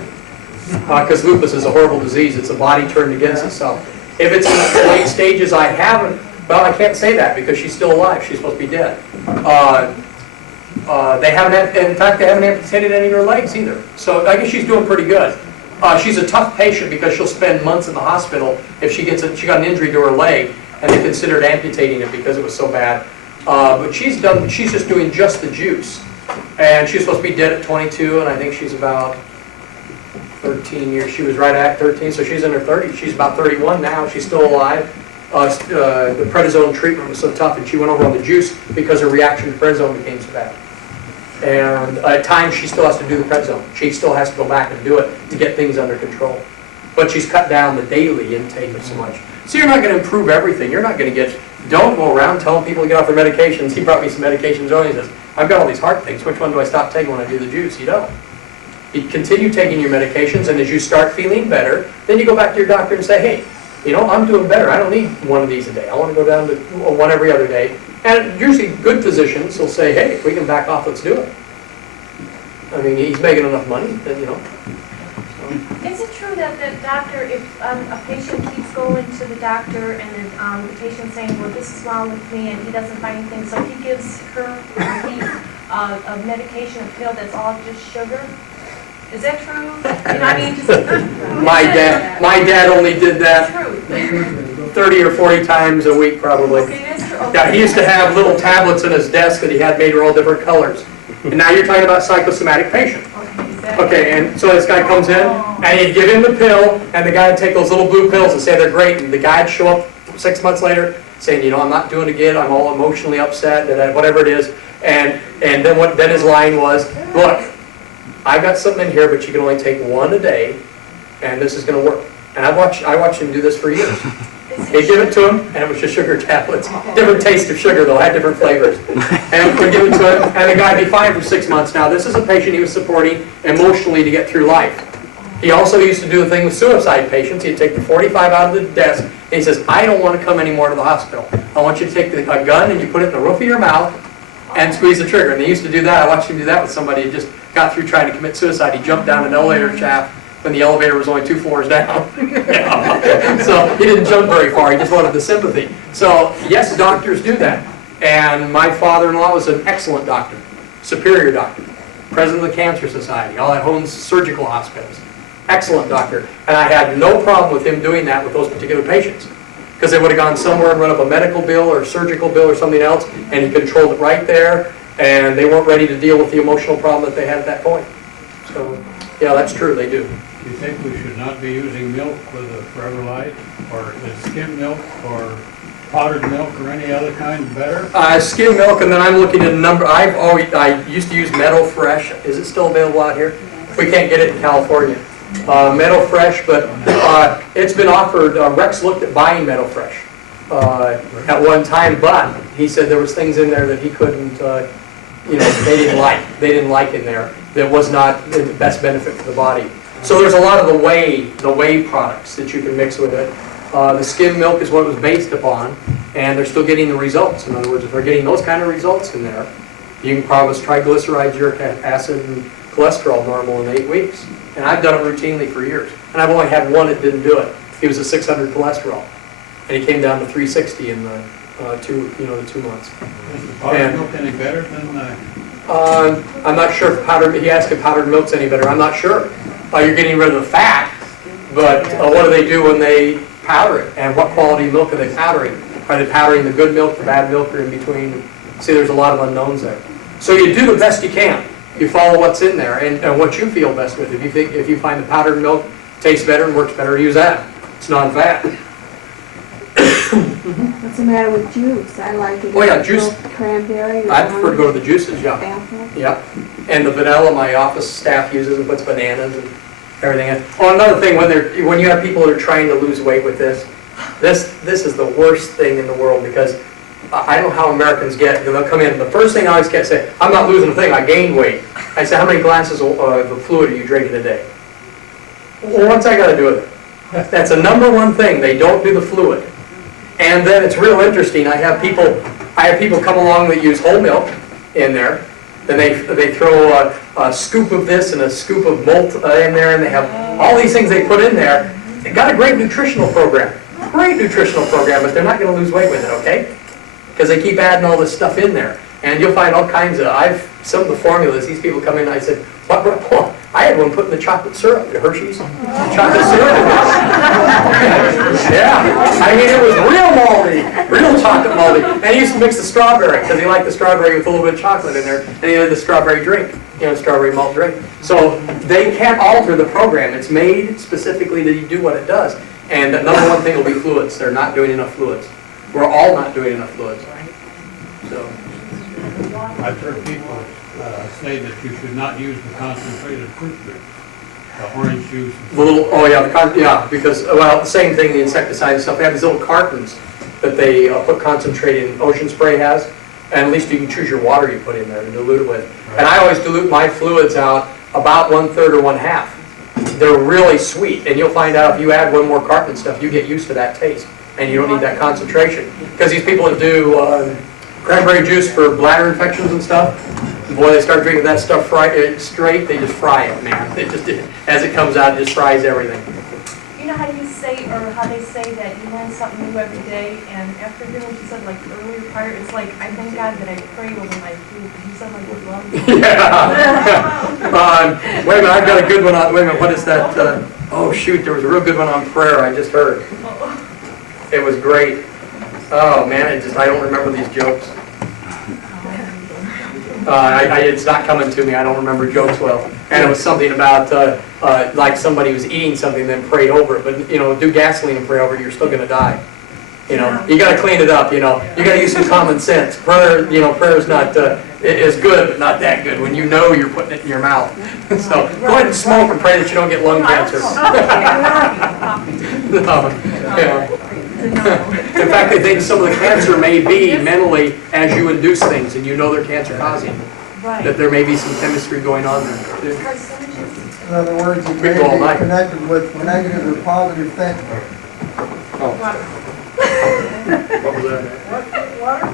Because lupus is a horrible disease. It's a body turned against itself. If it's in the late stages, I can't say that because she's still alive. She's supposed to be dead. They haven't, in fact, they haven't amputated any of her legs either. So I guess she's doing pretty good. She's a tough patient because she'll spend months in the hospital if she got an injury to her leg and they considered amputating it because it was so bad. But she's just doing just the juice. And she's supposed to be dead at 22, and I think she's about 13 years. She was right at 13, so she's in her 30s. She's about 31 now. She's still alive. The prednisone treatment was so tough, and she went over on the juice because her reaction to prednisone became so bad. And at times, she still has to do the prednisone. She still has to go back and do it to get things under control. But she's cut down the daily intake of so much. So you're not going to improve everything. You're not going to don't go around telling people to get off their medications. He brought me some medications earlier. He says, I've got all these heart things. Which one do I stop taking when I do the juice? You don't. You continue taking your medications, and as you start feeling better, then you go back to your doctor and say, hey, I'm doing better. I don't need one of these a day. I want to go down to one every other day. And usually good physicians will say, hey, if we can back off, let's do it. I mean, he's making enough money, then, Is it true that the doctor, if a patient keeps going to the doctor and the patient's saying, well, this is wrong with me, and he doesn't find anything, so he gives her a medication, a pill that's all just sugar? Is that true? My dad only did that 30 or 40 times a week, probably. Okay, that's true. Okay. Yeah, he used to have little tablets in his desk that he had made all different colors. And now you're talking about psychosomatic patient. Okay, and so this guy comes in, and he'd give him the pill, and the guy would take those little blue pills and say they're great, and the guy would show up 6 months later saying, I'm not doing it good, I'm all emotionally upset, and whatever it is. And then his line was, look, I've got something in here, but you can only take one a day, and this is going to work. And I watched him do this for years. He'd give it to him, and it was just sugar tablets. Different taste of sugar, though, had different flavors. And we'd give it to him, and the guy would be fine for 6 months. Now, this is a patient he was supporting emotionally to get through life. He also used to do the thing with suicide patients. He'd take the 45 out of the desk, and he says, I don't want to come anymore to the hospital. I want you to take a gun, and you put it in the roof of your mouth, and squeeze the trigger. And they used to do that. I watched him do that with somebody who just got through trying to commit suicide. He jumped down an elevator shaft when the elevator was only 2 floors down. So he didn't jump very far. He just wanted the sympathy. So yes, doctors do that. And my father-in-law was an excellent doctor, superior doctor, president of the Cancer Society, all that owns surgical hospitals. Excellent doctor. And I had no problem with him doing that with those particular patients. Because they would have gone somewhere and run up a medical bill or a surgical bill or something else, and he controlled it right there, and they weren't ready to deal with the emotional problem that they had at that point. So, yeah, that's true, they do. Do you think we should not be using milk with a Forever Light, or is skim milk, or powdered milk, or any other kind better? Skim milk, and then I'm looking at a number. I used to use Meadow Fresh. Is it still available out here? We can't get it in California. Meadow Fresh, but it's been offered. Rex looked at buying Meadow Fresh at one time, but he said there was things in there that he couldn't, they didn't like in there that was not the best benefit for the body. So there's a lot of the whey products that you can mix with it. The skim milk is what it was based upon, and they're still getting the results. In other words, if they're getting those kind of results in there, you can promise triglycerides, uric acid, and cholesterol normal in 8 weeks. And I've done it routinely for years. And I've only had one that didn't do it. He was a 600 cholesterol. And he came down to 360 in the the 2 months. Is the powdered milk any better than, I'm not sure if he asked if powdered milk's any better. I'm not sure. You're getting rid of the fat, but what do they do when they powder it? And what quality milk are they powdering? Are they powdering the good milk, the bad milk, or in between? See, there's a lot of unknowns there. So you do the best you can. You follow what's in there and what you feel best with. If you find the powdered milk tastes better and works better, use that. It's non-fat. What's the matter with juice? I like it. Oh yeah, juice. Cranberry or I prefer to go to the juices, yeah. apple. Yeah. And the vanilla my office staff uses and puts bananas and everything in. Oh, another thing, when you have people that are trying to lose weight with this is the worst thing in the world, because I don't know how Americans get, they'll come in, the first thing I always get say, I'm not losing a thing, I gained weight. I say, how many glasses of fluid are you drinking a day? Well, what's that got to do with it? That's the number one thing, they don't do the fluid. And then it's real interesting, I have people come along that use whole milk in there, then they throw a scoop of this and a scoop of malt in there, and they have all these things they put in there. They've got a great nutritional program, but they're not going to lose weight with it, okay? Because they keep adding all this stuff in there. And you'll find all kinds of, some of the formulas, these people come in and I said, what? I had one putting the chocolate syrup, the Hershey's chocolate syrup in this. Yeah, I mean, it was real malty, real chocolate malty. And he used to mix the strawberry, because he liked the strawberry with a little bit of chocolate in there. And he had the strawberry drink, strawberry malt drink. So they can't alter the program. It's made specifically to do what it does. And the number one thing will be fluids. They're not doing enough fluids. We're all not doing enough fluids. So. I've heard people say that you should not use the concentrated fruit drink, the orange juice. Because, the same thing, the insecticide and stuff, they have these little cartons that they put concentrated, Ocean Spray has, and at least you can choose your water you put in there and dilute it with. Right. And I always dilute my fluids out about 1/3 or 1/2. They're really sweet, and you'll find out if you add one more carton and stuff, you get used to that taste, and you don't need that concentration. Because these people that do cranberry juice for bladder infections and stuff, boy, they start drinking that stuff straight, they just fry it, man. As it comes out, it just fries everything. You know how you say, or how they say that you learn something new every day, and after hearing what you said, like the earlier part, it's like, I thank God that I prayed over my food, because you said like with love. Yeah. Wait a minute, I've got a good one on, wait a minute, what is that? Oh shoot, there was a real good one on prayer I just heard. It was great. Oh man, I don't remember these jokes. It's not coming to me, I don't remember jokes well. And it was something about, like somebody was eating something and then prayed over it. But, do gasoline and pray over it, you're still going to die. You got to clean it up, you got to use some common sense. Prayer, prayer is not, is good, but not that good when you're putting it in your mouth. So go ahead and smoke and pray that you don't get lung cancer. In fact, they think some of the cancer may be mentally as you induce things and they're cancer causing. Right. That there may be some chemistry going on there too. In other words, it may be connected with negative or positive thinking. Oh. What was that? Water?